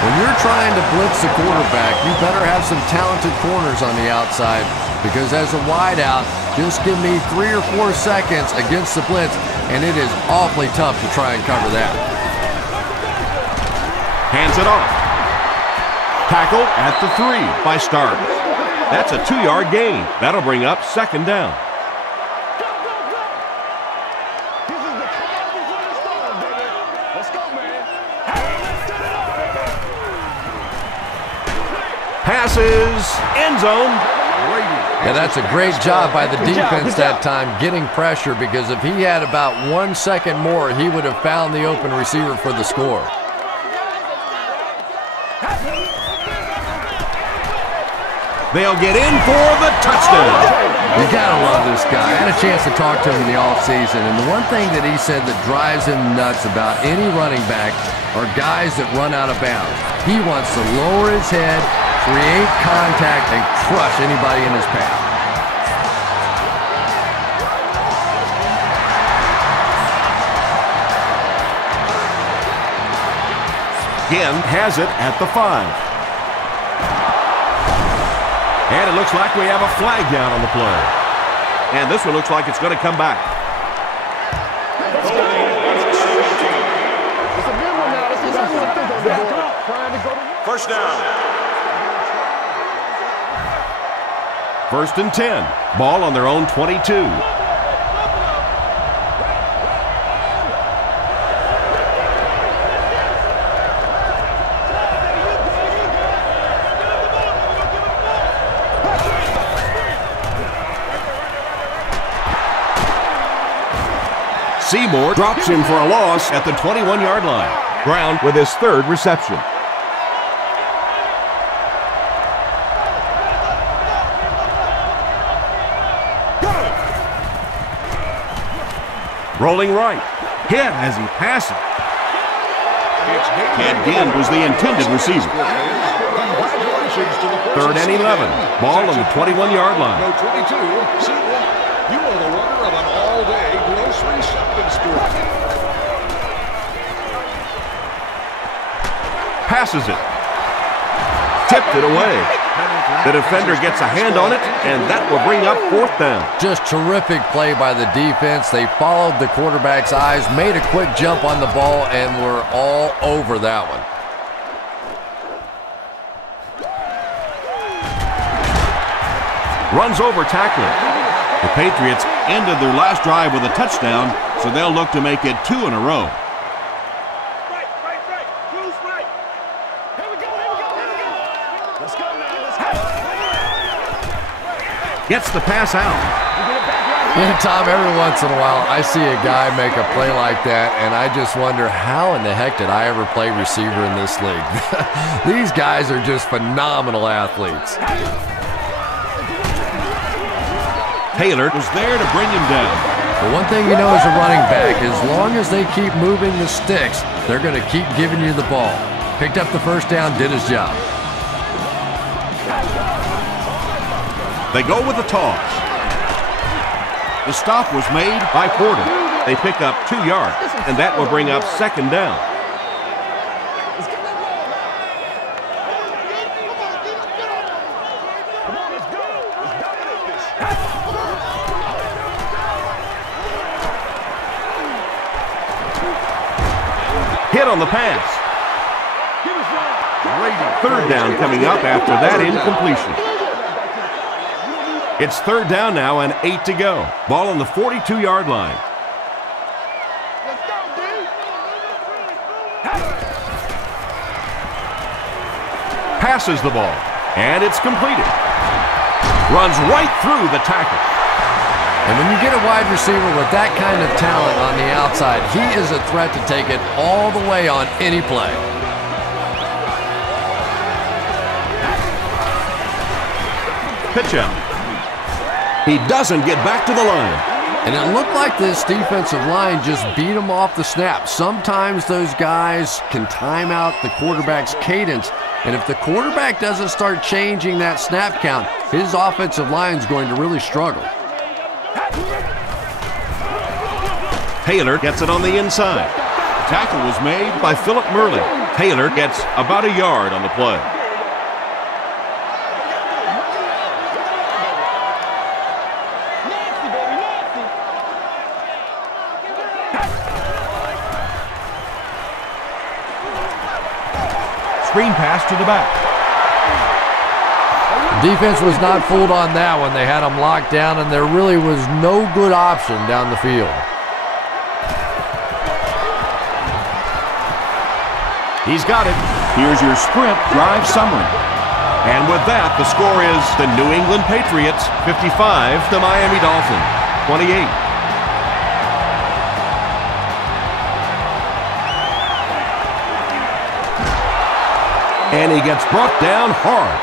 When you're trying to blitz the quarterback, you better have some talented corners on the outside, because as a wideout, just give me 3 or 4 seconds against the blitz, and it is awfully tough to try and cover that. Hands it off. Tackled at the 3 by Starks. That's a 2-yard gain. That'll bring up 2nd down. Passes, end zone. Yeah, that's a great job by the defense that time, getting pressure, because if he had about 1 second more, he would have found the open receiver for the score. They'll get in for the touchdown. You gotta love this guy. I had a chance to talk to him in the offseason, and the one thing that he said that drives him nuts about any running back are guys that run out of bounds. He wants to lower his head, create contact, and crush anybody in his path. Again has it at the 5. And it looks like we have a flag down on the play. And this one looks like it's going to come back. First down. 1st and 10. Ball on their own 22. Seymour drops him for a loss at the 21-yard line. Brown with his 3rd reception. Rolling right. Hit as he passes. Again was the intended receiver. Congratulations to the 3rd and 11. Ball on the 21-yard line. No 22, C1. You are the winner of an all-day grocery shopping spree. Passes it. Tipped it away. The defender gets a hand on it, and that will bring up 4th down. Just terrific play by the defense. They followed the quarterback's eyes, made a quick jump on the ball, and were all over that one. Runs over tackler. The Patriots ended their last drive with a touchdown, so they'll look to make it 2 in a row. Gets the pass out. Yeah, Tom, every once in a while, I see a guy make a play like that, and I just wonder, how in the heck did I ever play receiver in this league? These guys are just phenomenal athletes. Taylor was there to bring him down. The one thing you know as a running back, as long as they keep moving the sticks, they're going to keep giving you the ball. Picked up the 1st down, did his job. They go with the toss. The stop was made By Porter. They pick up 2 yards, and that will bring up 2nd down. Hit on the pass. 3rd down coming up after that incompletion. It's 3rd down now and 8 to go. Ball on the 42-yard line. Passes the ball, and it's completed. Runs right through the tackle. And when you get a wide receiver with that kind of talent on the outside, he is a threat to take it all the way on any play. Pitch out. He doesn't get back to the line. And it looked like this defensive line just beat him off the snap. Sometimes those guys can time out the quarterback's cadence. And if the quarterback doesn't start changing that snap count, his offensive line is going to really struggle. Taylor gets it on the inside. The tackle was made By Philip Murley. Taylor gets about a yard on the play. Screen pass to the back. Defense was not fooled on that one. They had him locked down, and there really was no good option down the field. He's got it. Here's your sprint drive summary. And with that, the score is the New England Patriots 55 to Miami Dolphins 28. And he gets brought down hard.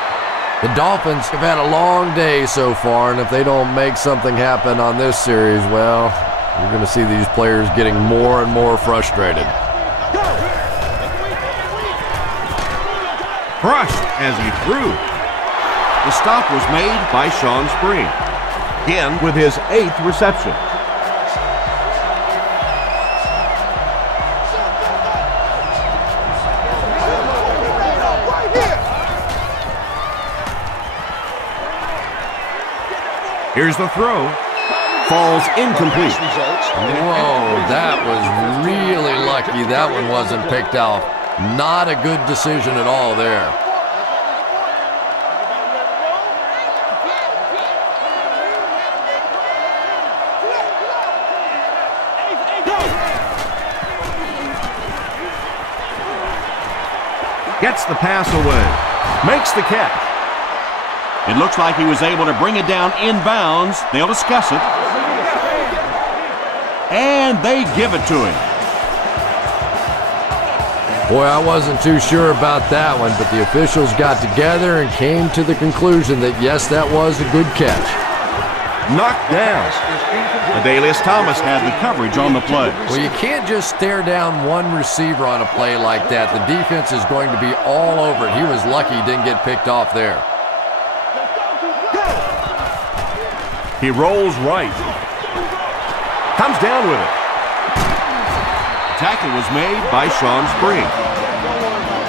The Dolphins have had a long day so far, and if they don't make something happen on this series, well, you're going to see these players getting more and more frustrated. Crushed as he threw. The stop was made By Sean Spring. Again with his 8th reception. Here's the throw. Falls incomplete. Whoa, that was really lucky that one wasn't picked off. Not a good decision at all there. Gets the pass away. Makes the catch. It looks like he was able to bring it down inbounds. They'll discuss it. And they give it to him. Boy, I wasn't too sure about that one, but the officials got together and came to the conclusion that, yes, that was a good catch. knocked down. Adalius Thomas had the coverage on the play. Well, you can't just stare down one receiver on a play like that. The defense is going to be all over it. He was lucky he didn't get picked off there. He rolls right. Comes down with it. Tackle was made by Sean Spring.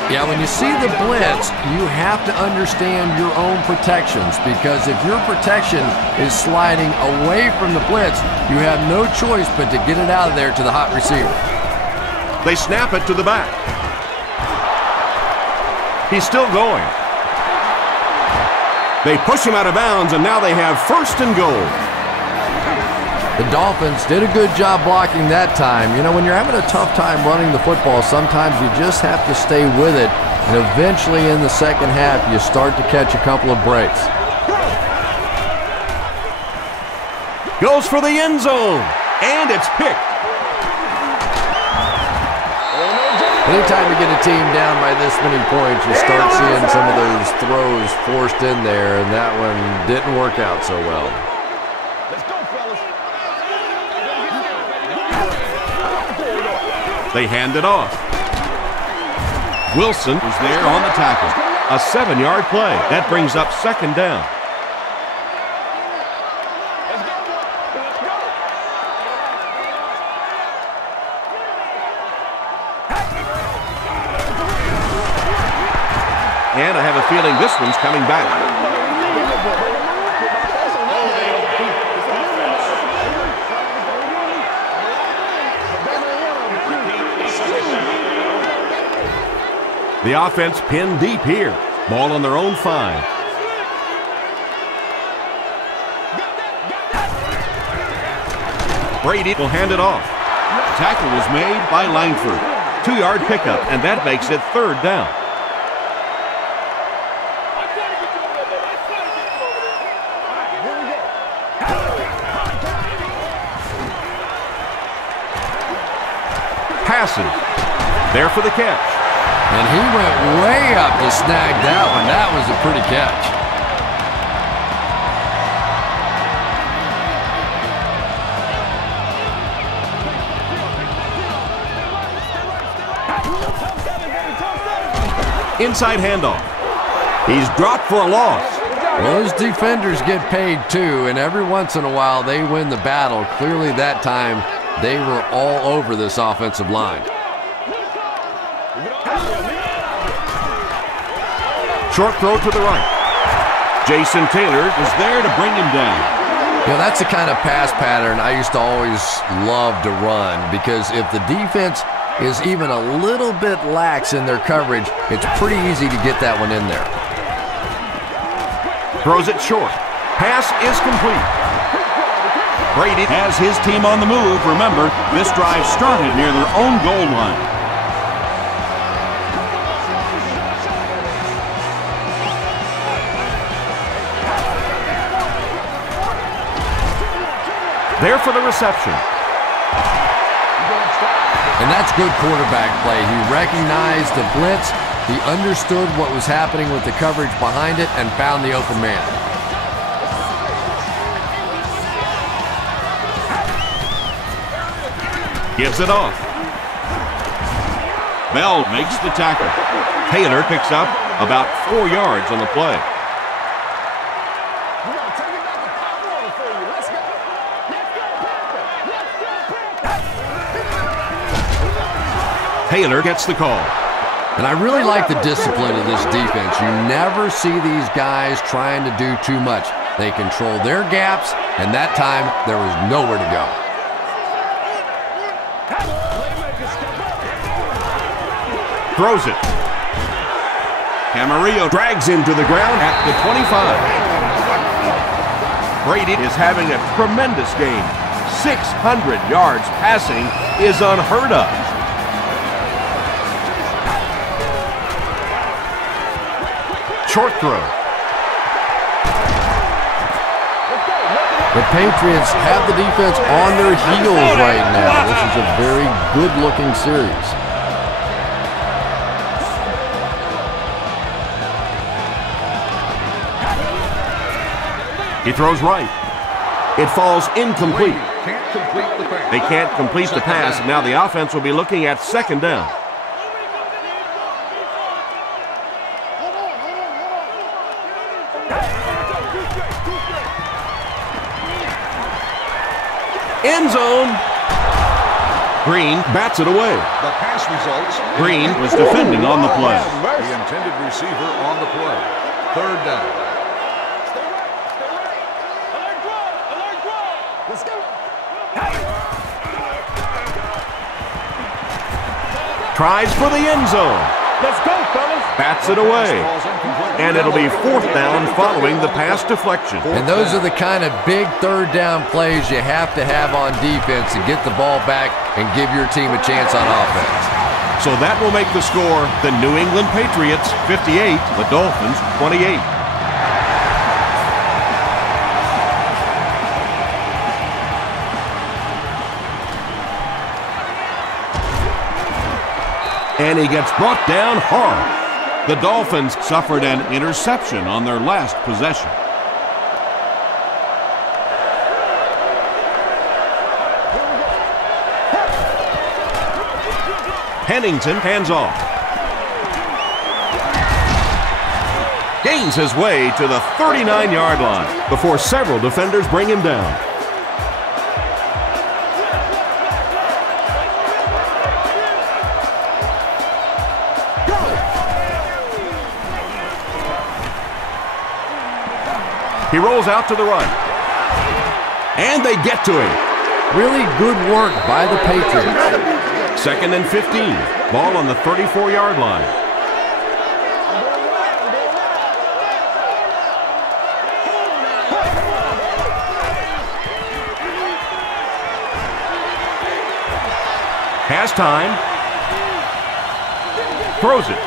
Yeah, when you see the blitz, you have to understand your own protections, because if your protection is sliding away from the blitz, you have no choice but to get it out of there to the hot receiver. They snap it to the back. He's still going. They push him out of bounds, and now they have 1st and goal. The Dolphins did a good job blocking that time. You know, when you're having a tough time running the football, sometimes you just have to stay with it, and eventually in the second half, you start to catch a couple of breaks. Goes for the end zone, and it's picked. Anytime you get a team down by this many points, you start seeing some of those throws forced in there, and that one didn't work out so well. They hand it off. Wilson Was there on the tackle. a 7-yard play. That brings up 2nd down. And I have a feeling this one's coming back. The offense pinned deep here. Ball on their own 5. Brady will hand it off. Tackle was made by Langford. 2-yard pickup, and that makes it 3rd down. Passes. There for the catch. And he went way up to snag that one. That was a pretty catch. Inside handoff. He's dropped for a loss. Well, those defenders get paid too, and every once in a while they win the battle. Clearly that time they were all over this offensive line. Short throw to the right. Jason Taylor Was there to bring him down. You know, that's the kind of pass pattern I used to always love to run, because if the defense is even a little bit lax in their coverage, it's pretty easy to get that one in there. throws it short. Pass is complete. Brady has his team on the move. Remember, this drive started near their own goal line. There for the reception. And that's good quarterback play. He recognized the blitz, he understood what was happening with the coverage behind it, and found the open man. Gives it off. Bell makes the tackle. Taylor picks up about 4 yards on the play. Taylor gets the call. And I really like the discipline of this defense. You never see these guys trying to do too much. They control their gaps, and that time there was nowhere to go. Throws it. Camarillo drags him to the ground at the 25. Brady is having a tremendous game. 600 yards passing is unheard of. Short throw. The Patriots have the defense on their heels right now. This is a very good-looking series. He throws right. It falls incomplete. Can't complete the pass. They can't complete the pass. Now the offense will be looking at second down. End zone. Green bats it away. The pass results. Green was defending on the play. The intended receiver on the play. Third down. Tries for the end zone. Let's go, fellas. Bats it away. And it'll be fourth down following the pass deflection. And those are the kind of big third down plays you have to have on defense to get the ball back and give your team a chance on offense. So that will make the score the New England Patriots 58, the Dolphins 28. And he gets brought down hard. The Dolphins suffered an interception on their last possession. Pennington hands off. Gains his way to the 39-yard line before several defenders bring him down. He rolls out to the right. And they get to him. Really good work by the Patriots. Second and 15. Ball on the 34-yard line. Has time. Throws it.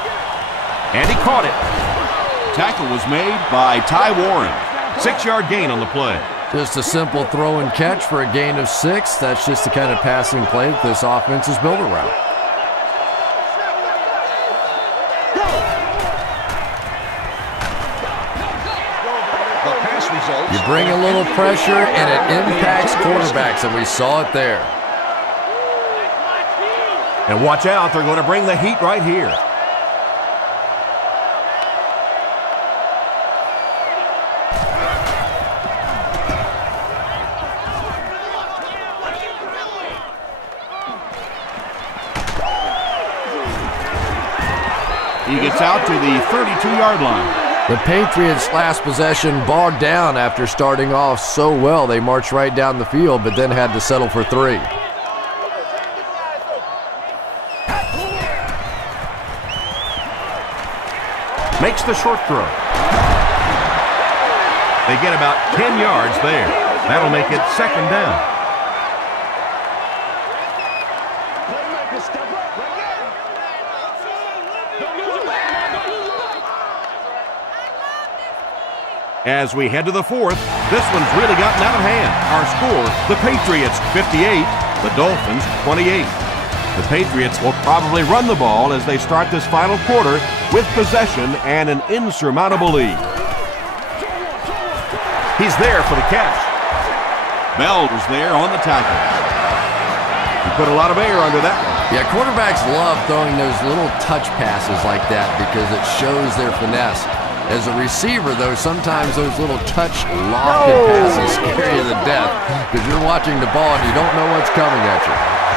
And he caught it. Tackle was made by Ty Warren. 6-yard gain on the play. Just a simple throw and catch for a gain of 6. That's just the kind of passing play that this offense is built around. The pass results. You bring a little pressure and it impacts quarterbacks, and we saw it there. And watch out, they're going to bring the heat right here. He gets out to the 32-yard line. The Patriots' last possession bogged down after starting off so well. They marched right down the field, but then had to settle for 3. Makes the short throw. They get about 10 yards there. That'll make it second down. As we head to the fourth, this one's really gotten out of hand. Our score, the Patriots 58, the Dolphins 28. The Patriots will probably run the ball as they start this final quarter with possession and an insurmountable lead. He's there for the catch. Bell was there on the tackle. He put a lot of air under that one. Yeah, quarterbacks love throwing those little touch passes like that because it shows their finesse. As a receiver, though, sometimes those little touch lofted passes scare you to death because you're watching the ball and you don't know what's coming at you.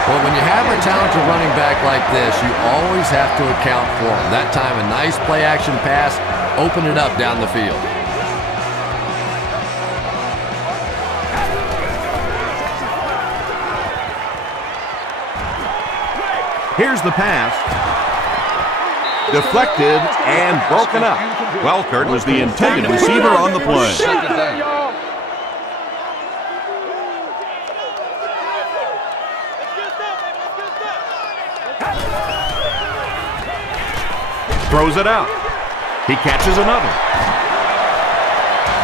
Well, when you have a talented running back like this, you always have to account for him. That time, a nice play-action pass, open it up down the field. Here's the pass. Deflected and broken up. Welkert was the intended receiver on the play. Second down. Throws it out. He catches another.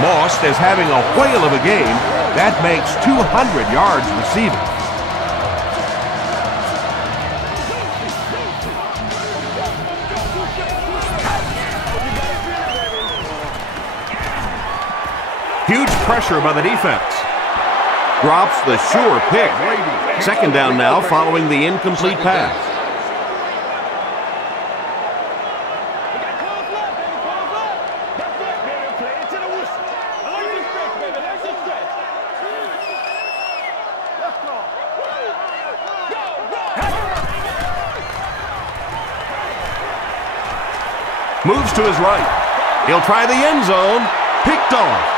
Moss is having a whale of a game. That makes 200 yards receiving. Huge pressure by the defense. Drops the sure pick. Second down now following the incomplete pass. Moves to his right. He'll try the end zone. Picked off.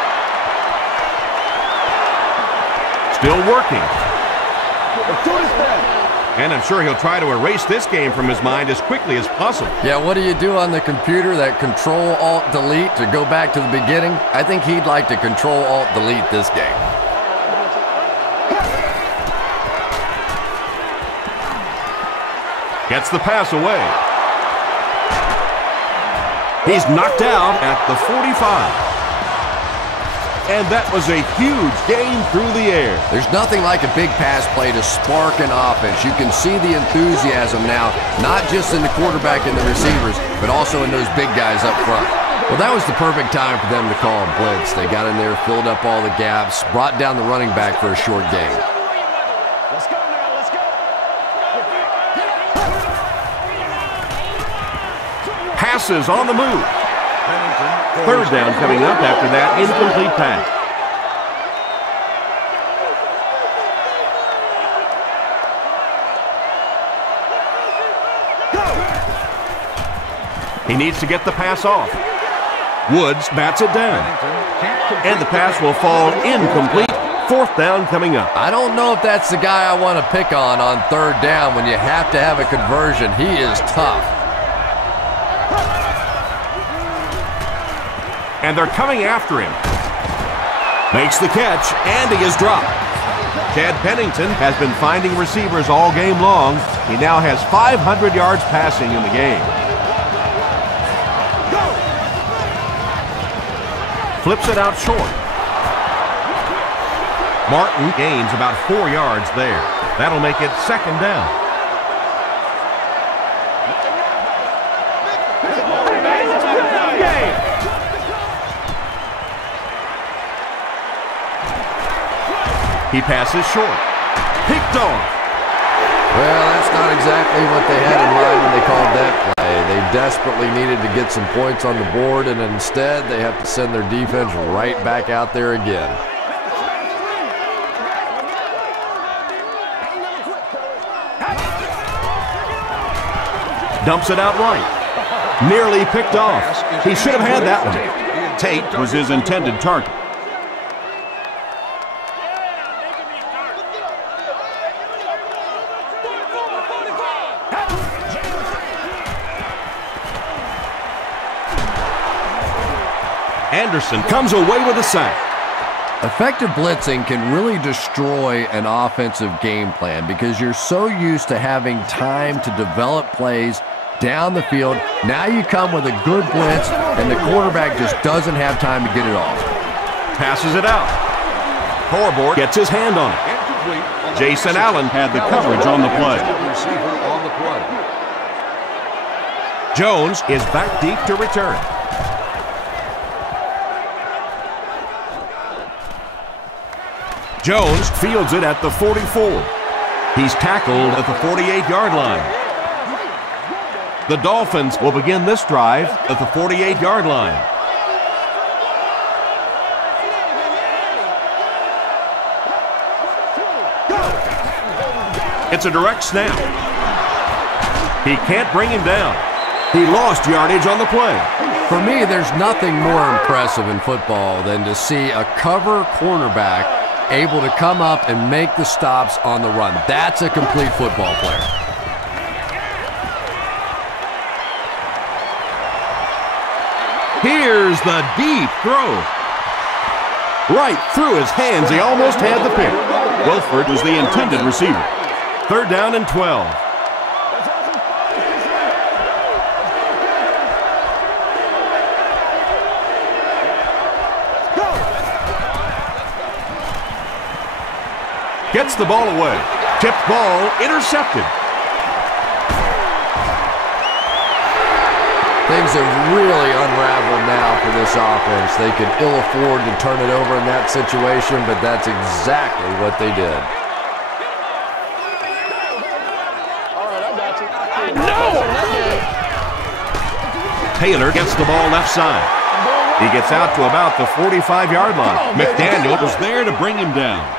Still working. And I'm sure he'll try to erase this game from his mind as quickly as possible. Yeah, what do you do on the computer? That Control-Alt-Delete to go back to the beginning? I think he'd like to Control-Alt-Delete this game. Gets the pass away. He's knocked out at the 45. And that was a huge gain through the air. There's nothing like a big pass play to spark an offense. You can see the enthusiasm now, not just in the quarterback and the receivers, but also in those big guys up front. Well, that was the perfect time for them to call a blitz. They got in there, filled up all the gaps, brought down the running back for a short gain. Let's go now, let's go. Passes on the move. Third down coming up after that incomplete pass. He needs to get the pass off. Woods bats it down. And the pass will fall incomplete. Fourth down coming up. I don't know if that's the guy I want to pick on third down when you have to have a conversion. He is tough. And they're coming after him. Makes the catch, and he is dropped. Chad Pennington has been finding receivers all game long. He now has 500 yards passing in the game. Flips it out short. Martin gains about 4 yards there. That'll make it second down. He passes short. Picked off. Well, that's not exactly what they had in mind when they called that play. They desperately needed to get some points on the board, and instead they have to send their defense right back out there again. Dumps it out right. Nearly picked off. He should have had that one. Tate was his intended target. Anderson comes away with a sack. Effective blitzing can really destroy an offensive game plan because you're so used to having time to develop plays down the field. Now you come with a good blitz, and the quarterback just doesn't have time to get it off. Passes it out. Horboard gets his hand on it. Jason Allen had the coverage on the play. Jones is back deep to return. Jones fields it at the 44. He's tackled at the 48-yard line. The Dolphins will begin this drive at the 48-yard line. It's a direct snap. He can't bring him down. He lost yardage on the play. For me, there's nothing more impressive in football than to see a cover cornerback able to come up and make the stops on the run. That's a complete football player. Here's the deep throw. Right through his hands. He almost had the pick. Wilford was the intended receiver. Third down and 12. Gets the ball away. Tipped ball, intercepted. Things things have really unraveled now for this offense. They could ill afford to turn it over in that situation, but that's exactly what they did. Taylor gets the ball left side. He gets out to about the 45-yard line. McDaniel was there to bring him down.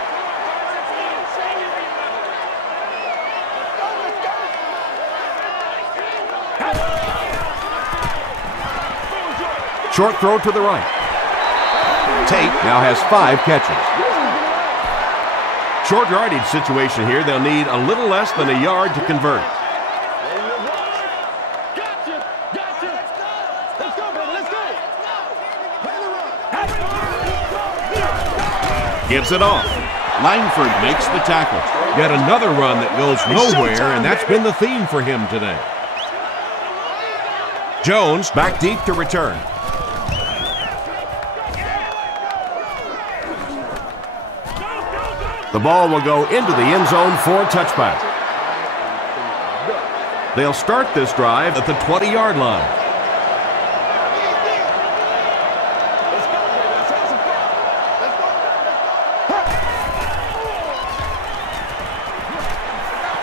Short throw to the right. Tate now has 5 catches. Short yardage situation here. They'll need a little less than a yard to convert. Gives it off. Langford makes the tackle. Yet another run that goes nowhere, and that's been the theme for him today. Jones back deep to return. The ball will go into the end zone for a touchback. They'll start this drive at the 20-yard line.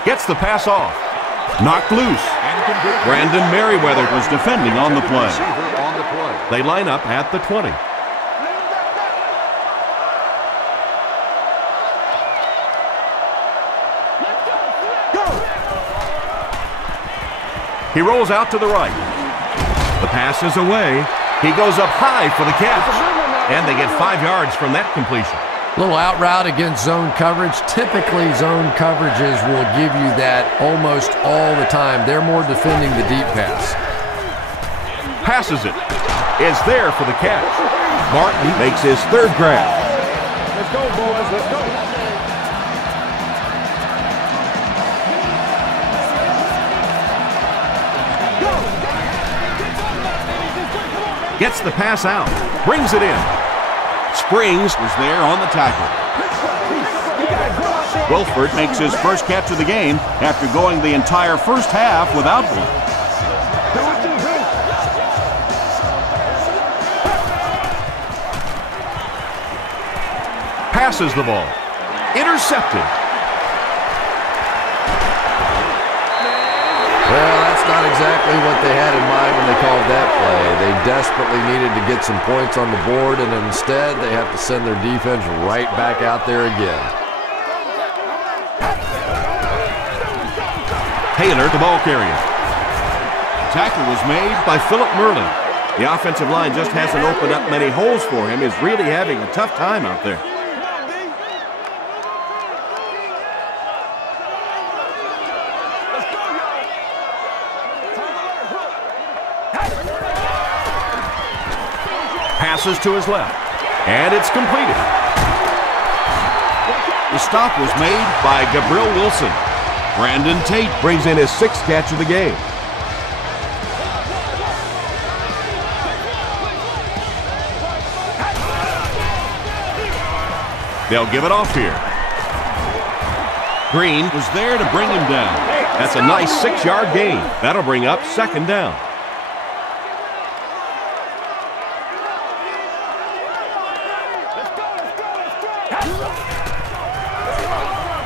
Gets the pass off. Knocked loose. Brandon Merriweather was defending on the play. They line up at the 20. He rolls out to the right. The pass is away. He goes up high for the catch. And they get 5 yards from that completion. Little out route against zone coverage. Typically, zone coverages will give you that almost all the time. They're more defending the deep pass. Passes it. It's there for the catch. Martin makes his 3rd grab. Let's go, boys. Let's go. Gets the pass out. Brings it in. Springs was there on the tackle. Wilford makes his first catch of the game after going the entire first half without one. Passes the ball. Intercepted. Well, that's not exactly what they had in mind when they called that play. They desperately needed to get some points on the board, and instead they have to send their defense right back out there again. Taylor, the ball carrier. Tackle was made by Philip Merlin. The offensive line just hasn't opened up many holes for him. He's really having a tough time out there. Passes to his left, and it's completed. The stop was made by Gabriel Wilson. Brandon Tate brings in his 6th catch of the game. They'll give it off here. Green was there to bring him down. That's a nice 6-yard gain. That'll bring up 2nd down.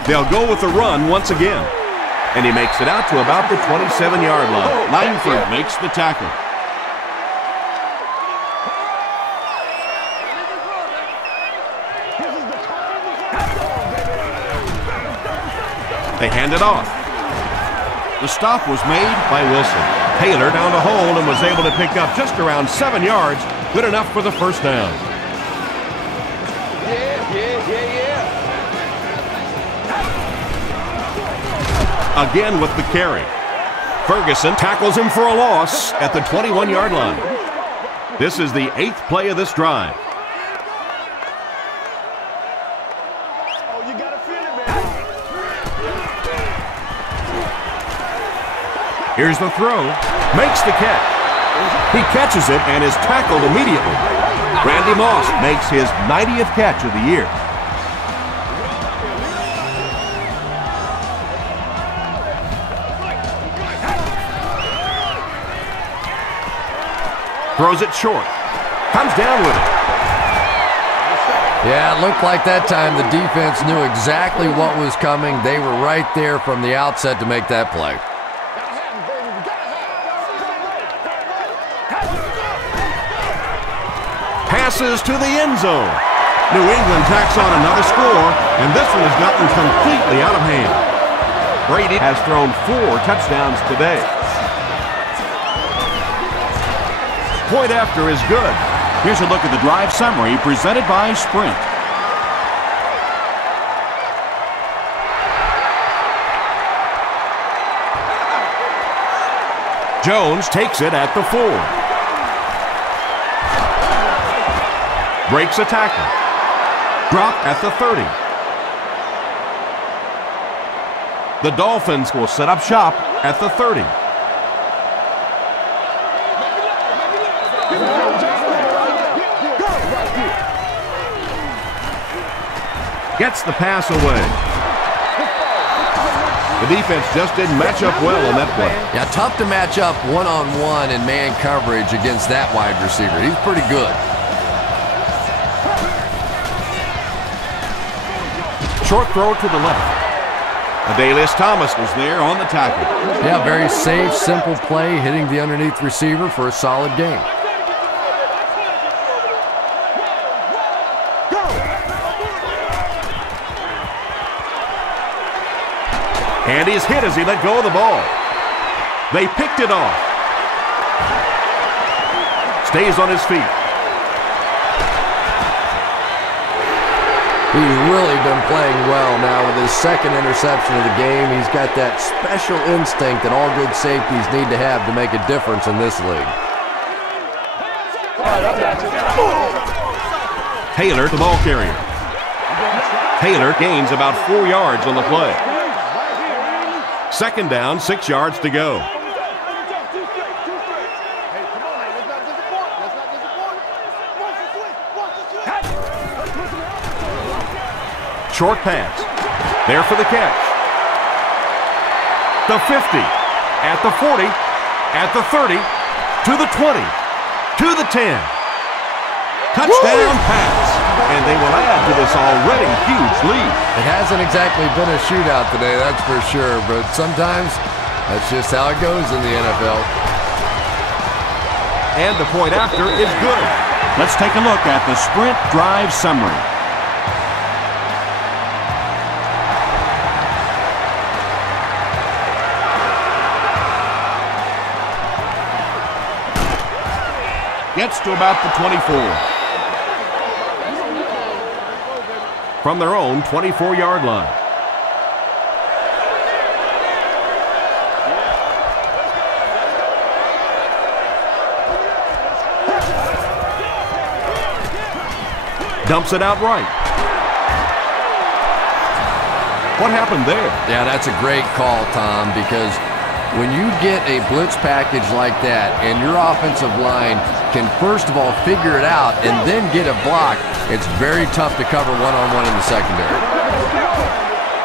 They'll go with the run once again. And he makes it out to about the 27-yard line. Langford makes the tackle. They hand it off. The stop was made by Wilson. Taylor down the hole and was able to pick up just around 7 yards. Good enough for the 1st down. Again with the carry. Ferguson tackles him for a loss at the 21-yard line. This is the 8th play of this drive. Here's the throw. Makes the catch. He catches it and is tackled immediately. Randy Moss makes his 90th catch of the year. Throws it short. Comes down with it. Yeah, it looked like that time the defense knew exactly what was coming. They were right there from the outset to make that play. Passes to the end zone. New England tacks on another score, and this one has gotten completely out of hand. Brady has thrown 4 touchdowns today. Point after is good. Here's a look at the drive summary presented by Sprint. Jones takes it at the 4. Breaks a tackle. Drop at the 30. The Dolphins will set up shop at the 30. Gets the pass away. The defense just didn't match up well on that play. Yeah, tough to match up one-on-one in man coverage against that wide receiver. He's pretty good. Short throw to the left. Adalius Thomas was there on the tackle. Yeah, very safe, simple play, hitting the underneath receiver for a solid gain. And he's hit as he let go of the ball. They picked it off. Stays on his feet. He's really been playing well now with his second interception of the game. He's got that special instinct that all good safeties need to have to make a difference in this league. Taylor, the ball carrier. Taylor gains about 4 yards on the play. Second down, 6 yards to go. Short pass. There for the catch. The 50. At the 40. At the 30. To the 20. To the 10. Touchdown pass. And they will add to this already huge lead. It hasn't exactly been a shootout today, that's for sure, but sometimes that's just how it goes in the NFL. And the point after is good. Let's take a look at the Sprint drive summary. Gets to about the 24. From their own 24-yard line. Dumps it out right. What happened there? Yeah, that's a great call, Tom, because when you get a blitz package like that and your offensive line can first of all figure it out and then get a block, it's very tough to cover one-on-one in the secondary.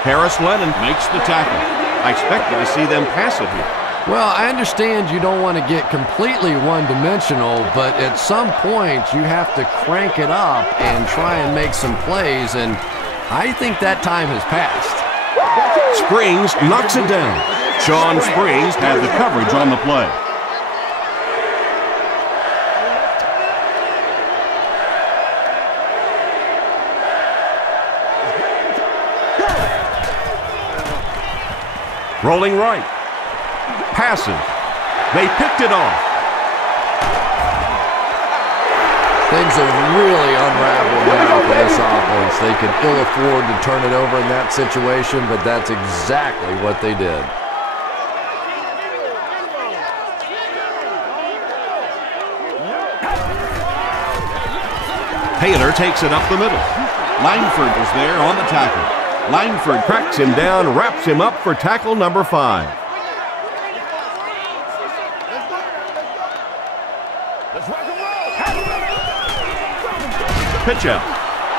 Harris Lennon makes the tackle. I expected to see them pass it here. Well, I understand you don't want to get completely one-dimensional, but at some point you have to crank it up and try and make some plays, and I think that time has passed. Springs knocks it down. Sean Springs had the coverage on the play. Rolling right. Passes. They picked it off. Things have really unraveled now for this offense. They could ill afford to turn it over in that situation, but that's exactly what they did. Taylor takes it up the middle. Lineford is there on the tackle. Lineford cracks him down, wraps him up for tackle number 5. Pitch out.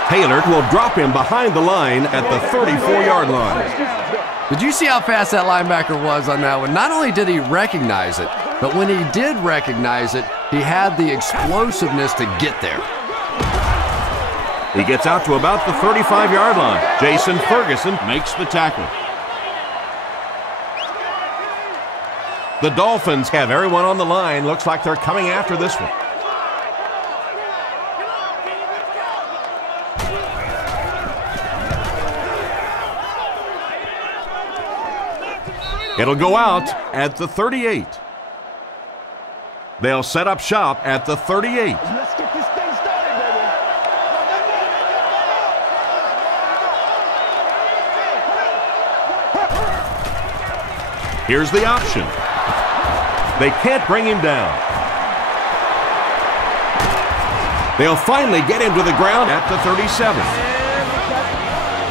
Taylor will drop him behind the line at the 34-yard line. Did you see how fast that linebacker was on that one? Not only did he recognize it, But when he did recognize it, he had the explosiveness to get there. He gets out to about the 35-yard line. Jason Ferguson makes the tackle. The Dolphins have everyone on the line. Looks like they're coming after this one. It'll go out at the 38. They'll set up shop at the 38. Let's get this thing started, baby. Here's the option. They can't bring him down. They'll finally get him to the ground at the 37.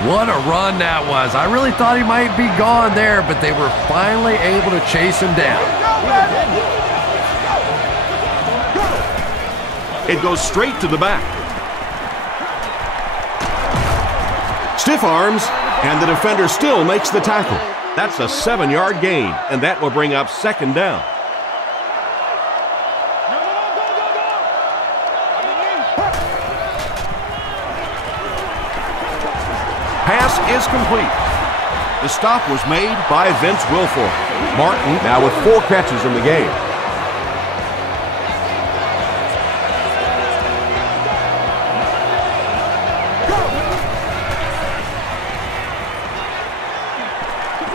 What a run that was. I really thought he might be gone there, but they were finally able to chase him down. It goes straight to the back. Stiff arms, and the defender still makes the tackle. That's a 7-yard gain, and that will bring up second down. Pass is complete. The stop was made by Vince Wilfork. Martin now with 4 catches in the game.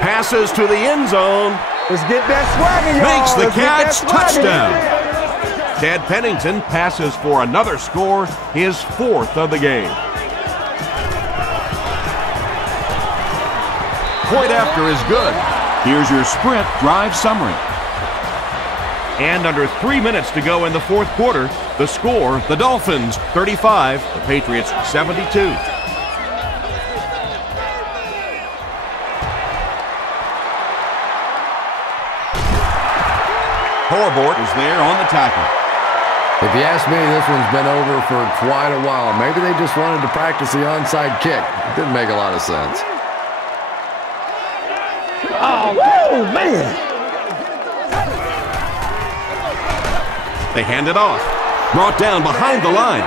Passes to the end zone. Let's get that swagger, y'all. Makes the catch. Touchdown. Touchdown. Ted Pennington passes for another score, his 4th of the game. Point after is good. Here's your sprint drive summary. And under 3 minutes to go in the 4th quarter, the score, the Dolphins 35, the Patriots 72. Horbort is there on the tackle. If you ask me, this one's been over for quite a while. Maybe they just wanted to practice the onside kick. It didn't make a lot of sense. Oh, man. They hand it off. Brought down behind the line.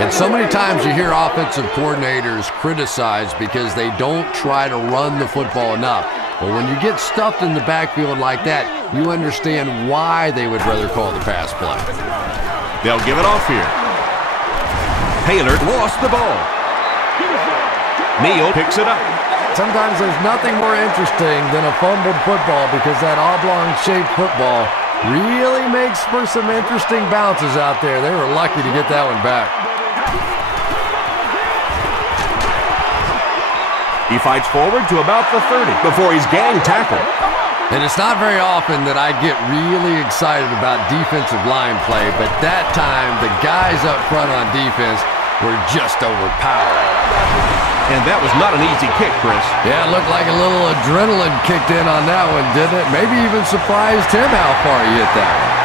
And so many times you hear offensive coordinators criticized because they don't try to run the football enough. But when you get stuffed in the backfield like that, you understand why they would rather call the pass play. They'll give it off here. Taylor lost the ball. Neal picks it up. Sometimes there's nothing more interesting than a fumbled football because that oblong-shaped football really makes for some interesting bounces out there. They were lucky to get that one back. He fights forward to about the 30 before he's gang tackled. And it's not very often that I get really excited about defensive line play, but that time the guys up front on defense were just overpowered. And that was not an easy kick, Chris. Yeah, it looked like a little adrenaline kicked in on that one, didn't it? Maybe even surprised him how far he hit that one.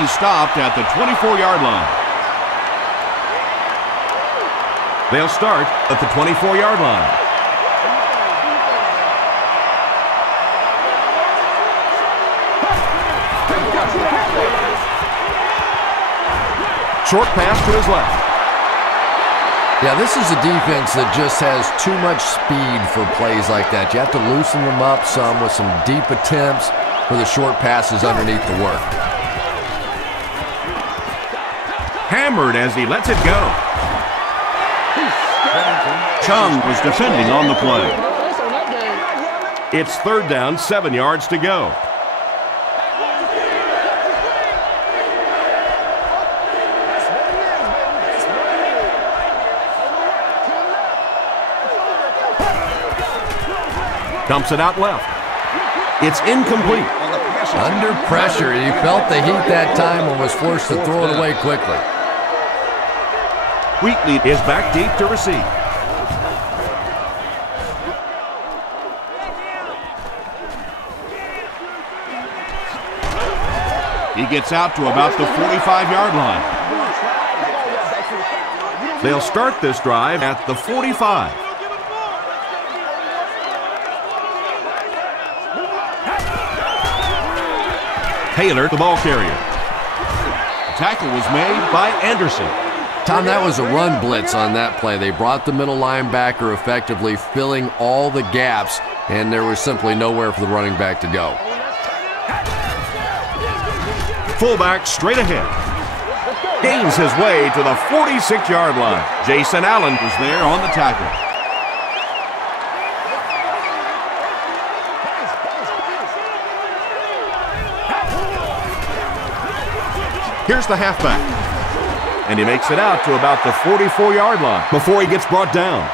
He stopped at the 24-yard line. They'll start at the 24-yard line. Short pass to his left. Yeah, this is a defense that just has too much speed for plays like that. You have to loosen them up some with some deep attempts for the short passes underneath the work. Hammered as he lets it go. Chung was defending on the play. It's 3rd down, 7 yards to go. Dumps it out left. It's incomplete. Under pressure, he felt the heat that time and was forced to throw it away quickly. Wheatley is back deep to receive. He gets out to about the 45-yard line. They'll start this drive at the 45. Taylor, the ball carrier. The tackle was made by Anderson. Tom, that was a run blitz on that play. They brought the middle linebacker effectively filling all the gaps, and there was simply nowhere for the running back to go. Fullback straight ahead. Gains his way to the 46-yard line. Jason Allen was there on the tackle. Here's the halfback. And he makes it out to about the 44-yard line before he gets brought down.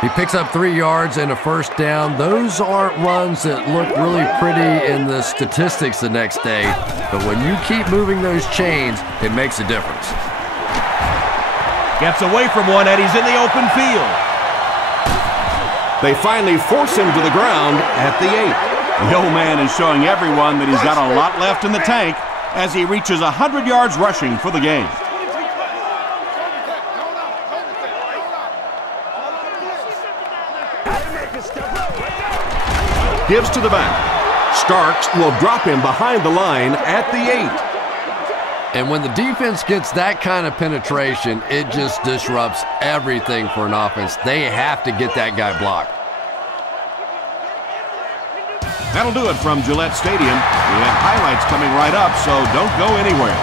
He picks up 3 yards and a first down. Those aren't runs that look really pretty in the statistics the next day, but when you keep moving those chains, it makes a difference. Gets away from one, and he's in the open field. They finally force him to the ground at the 8. The old man is showing everyone that he's got a lot left in the tank as he reaches 100 yards rushing for the game. Gives to the back. Starks will drop him behind the line at the 8. And when the defense gets that kind of penetration, it just disrupts everything for an offense. They have to get that guy blocked. That'll do it from Gillette Stadium. We have highlights coming right up, so don't go anywhere.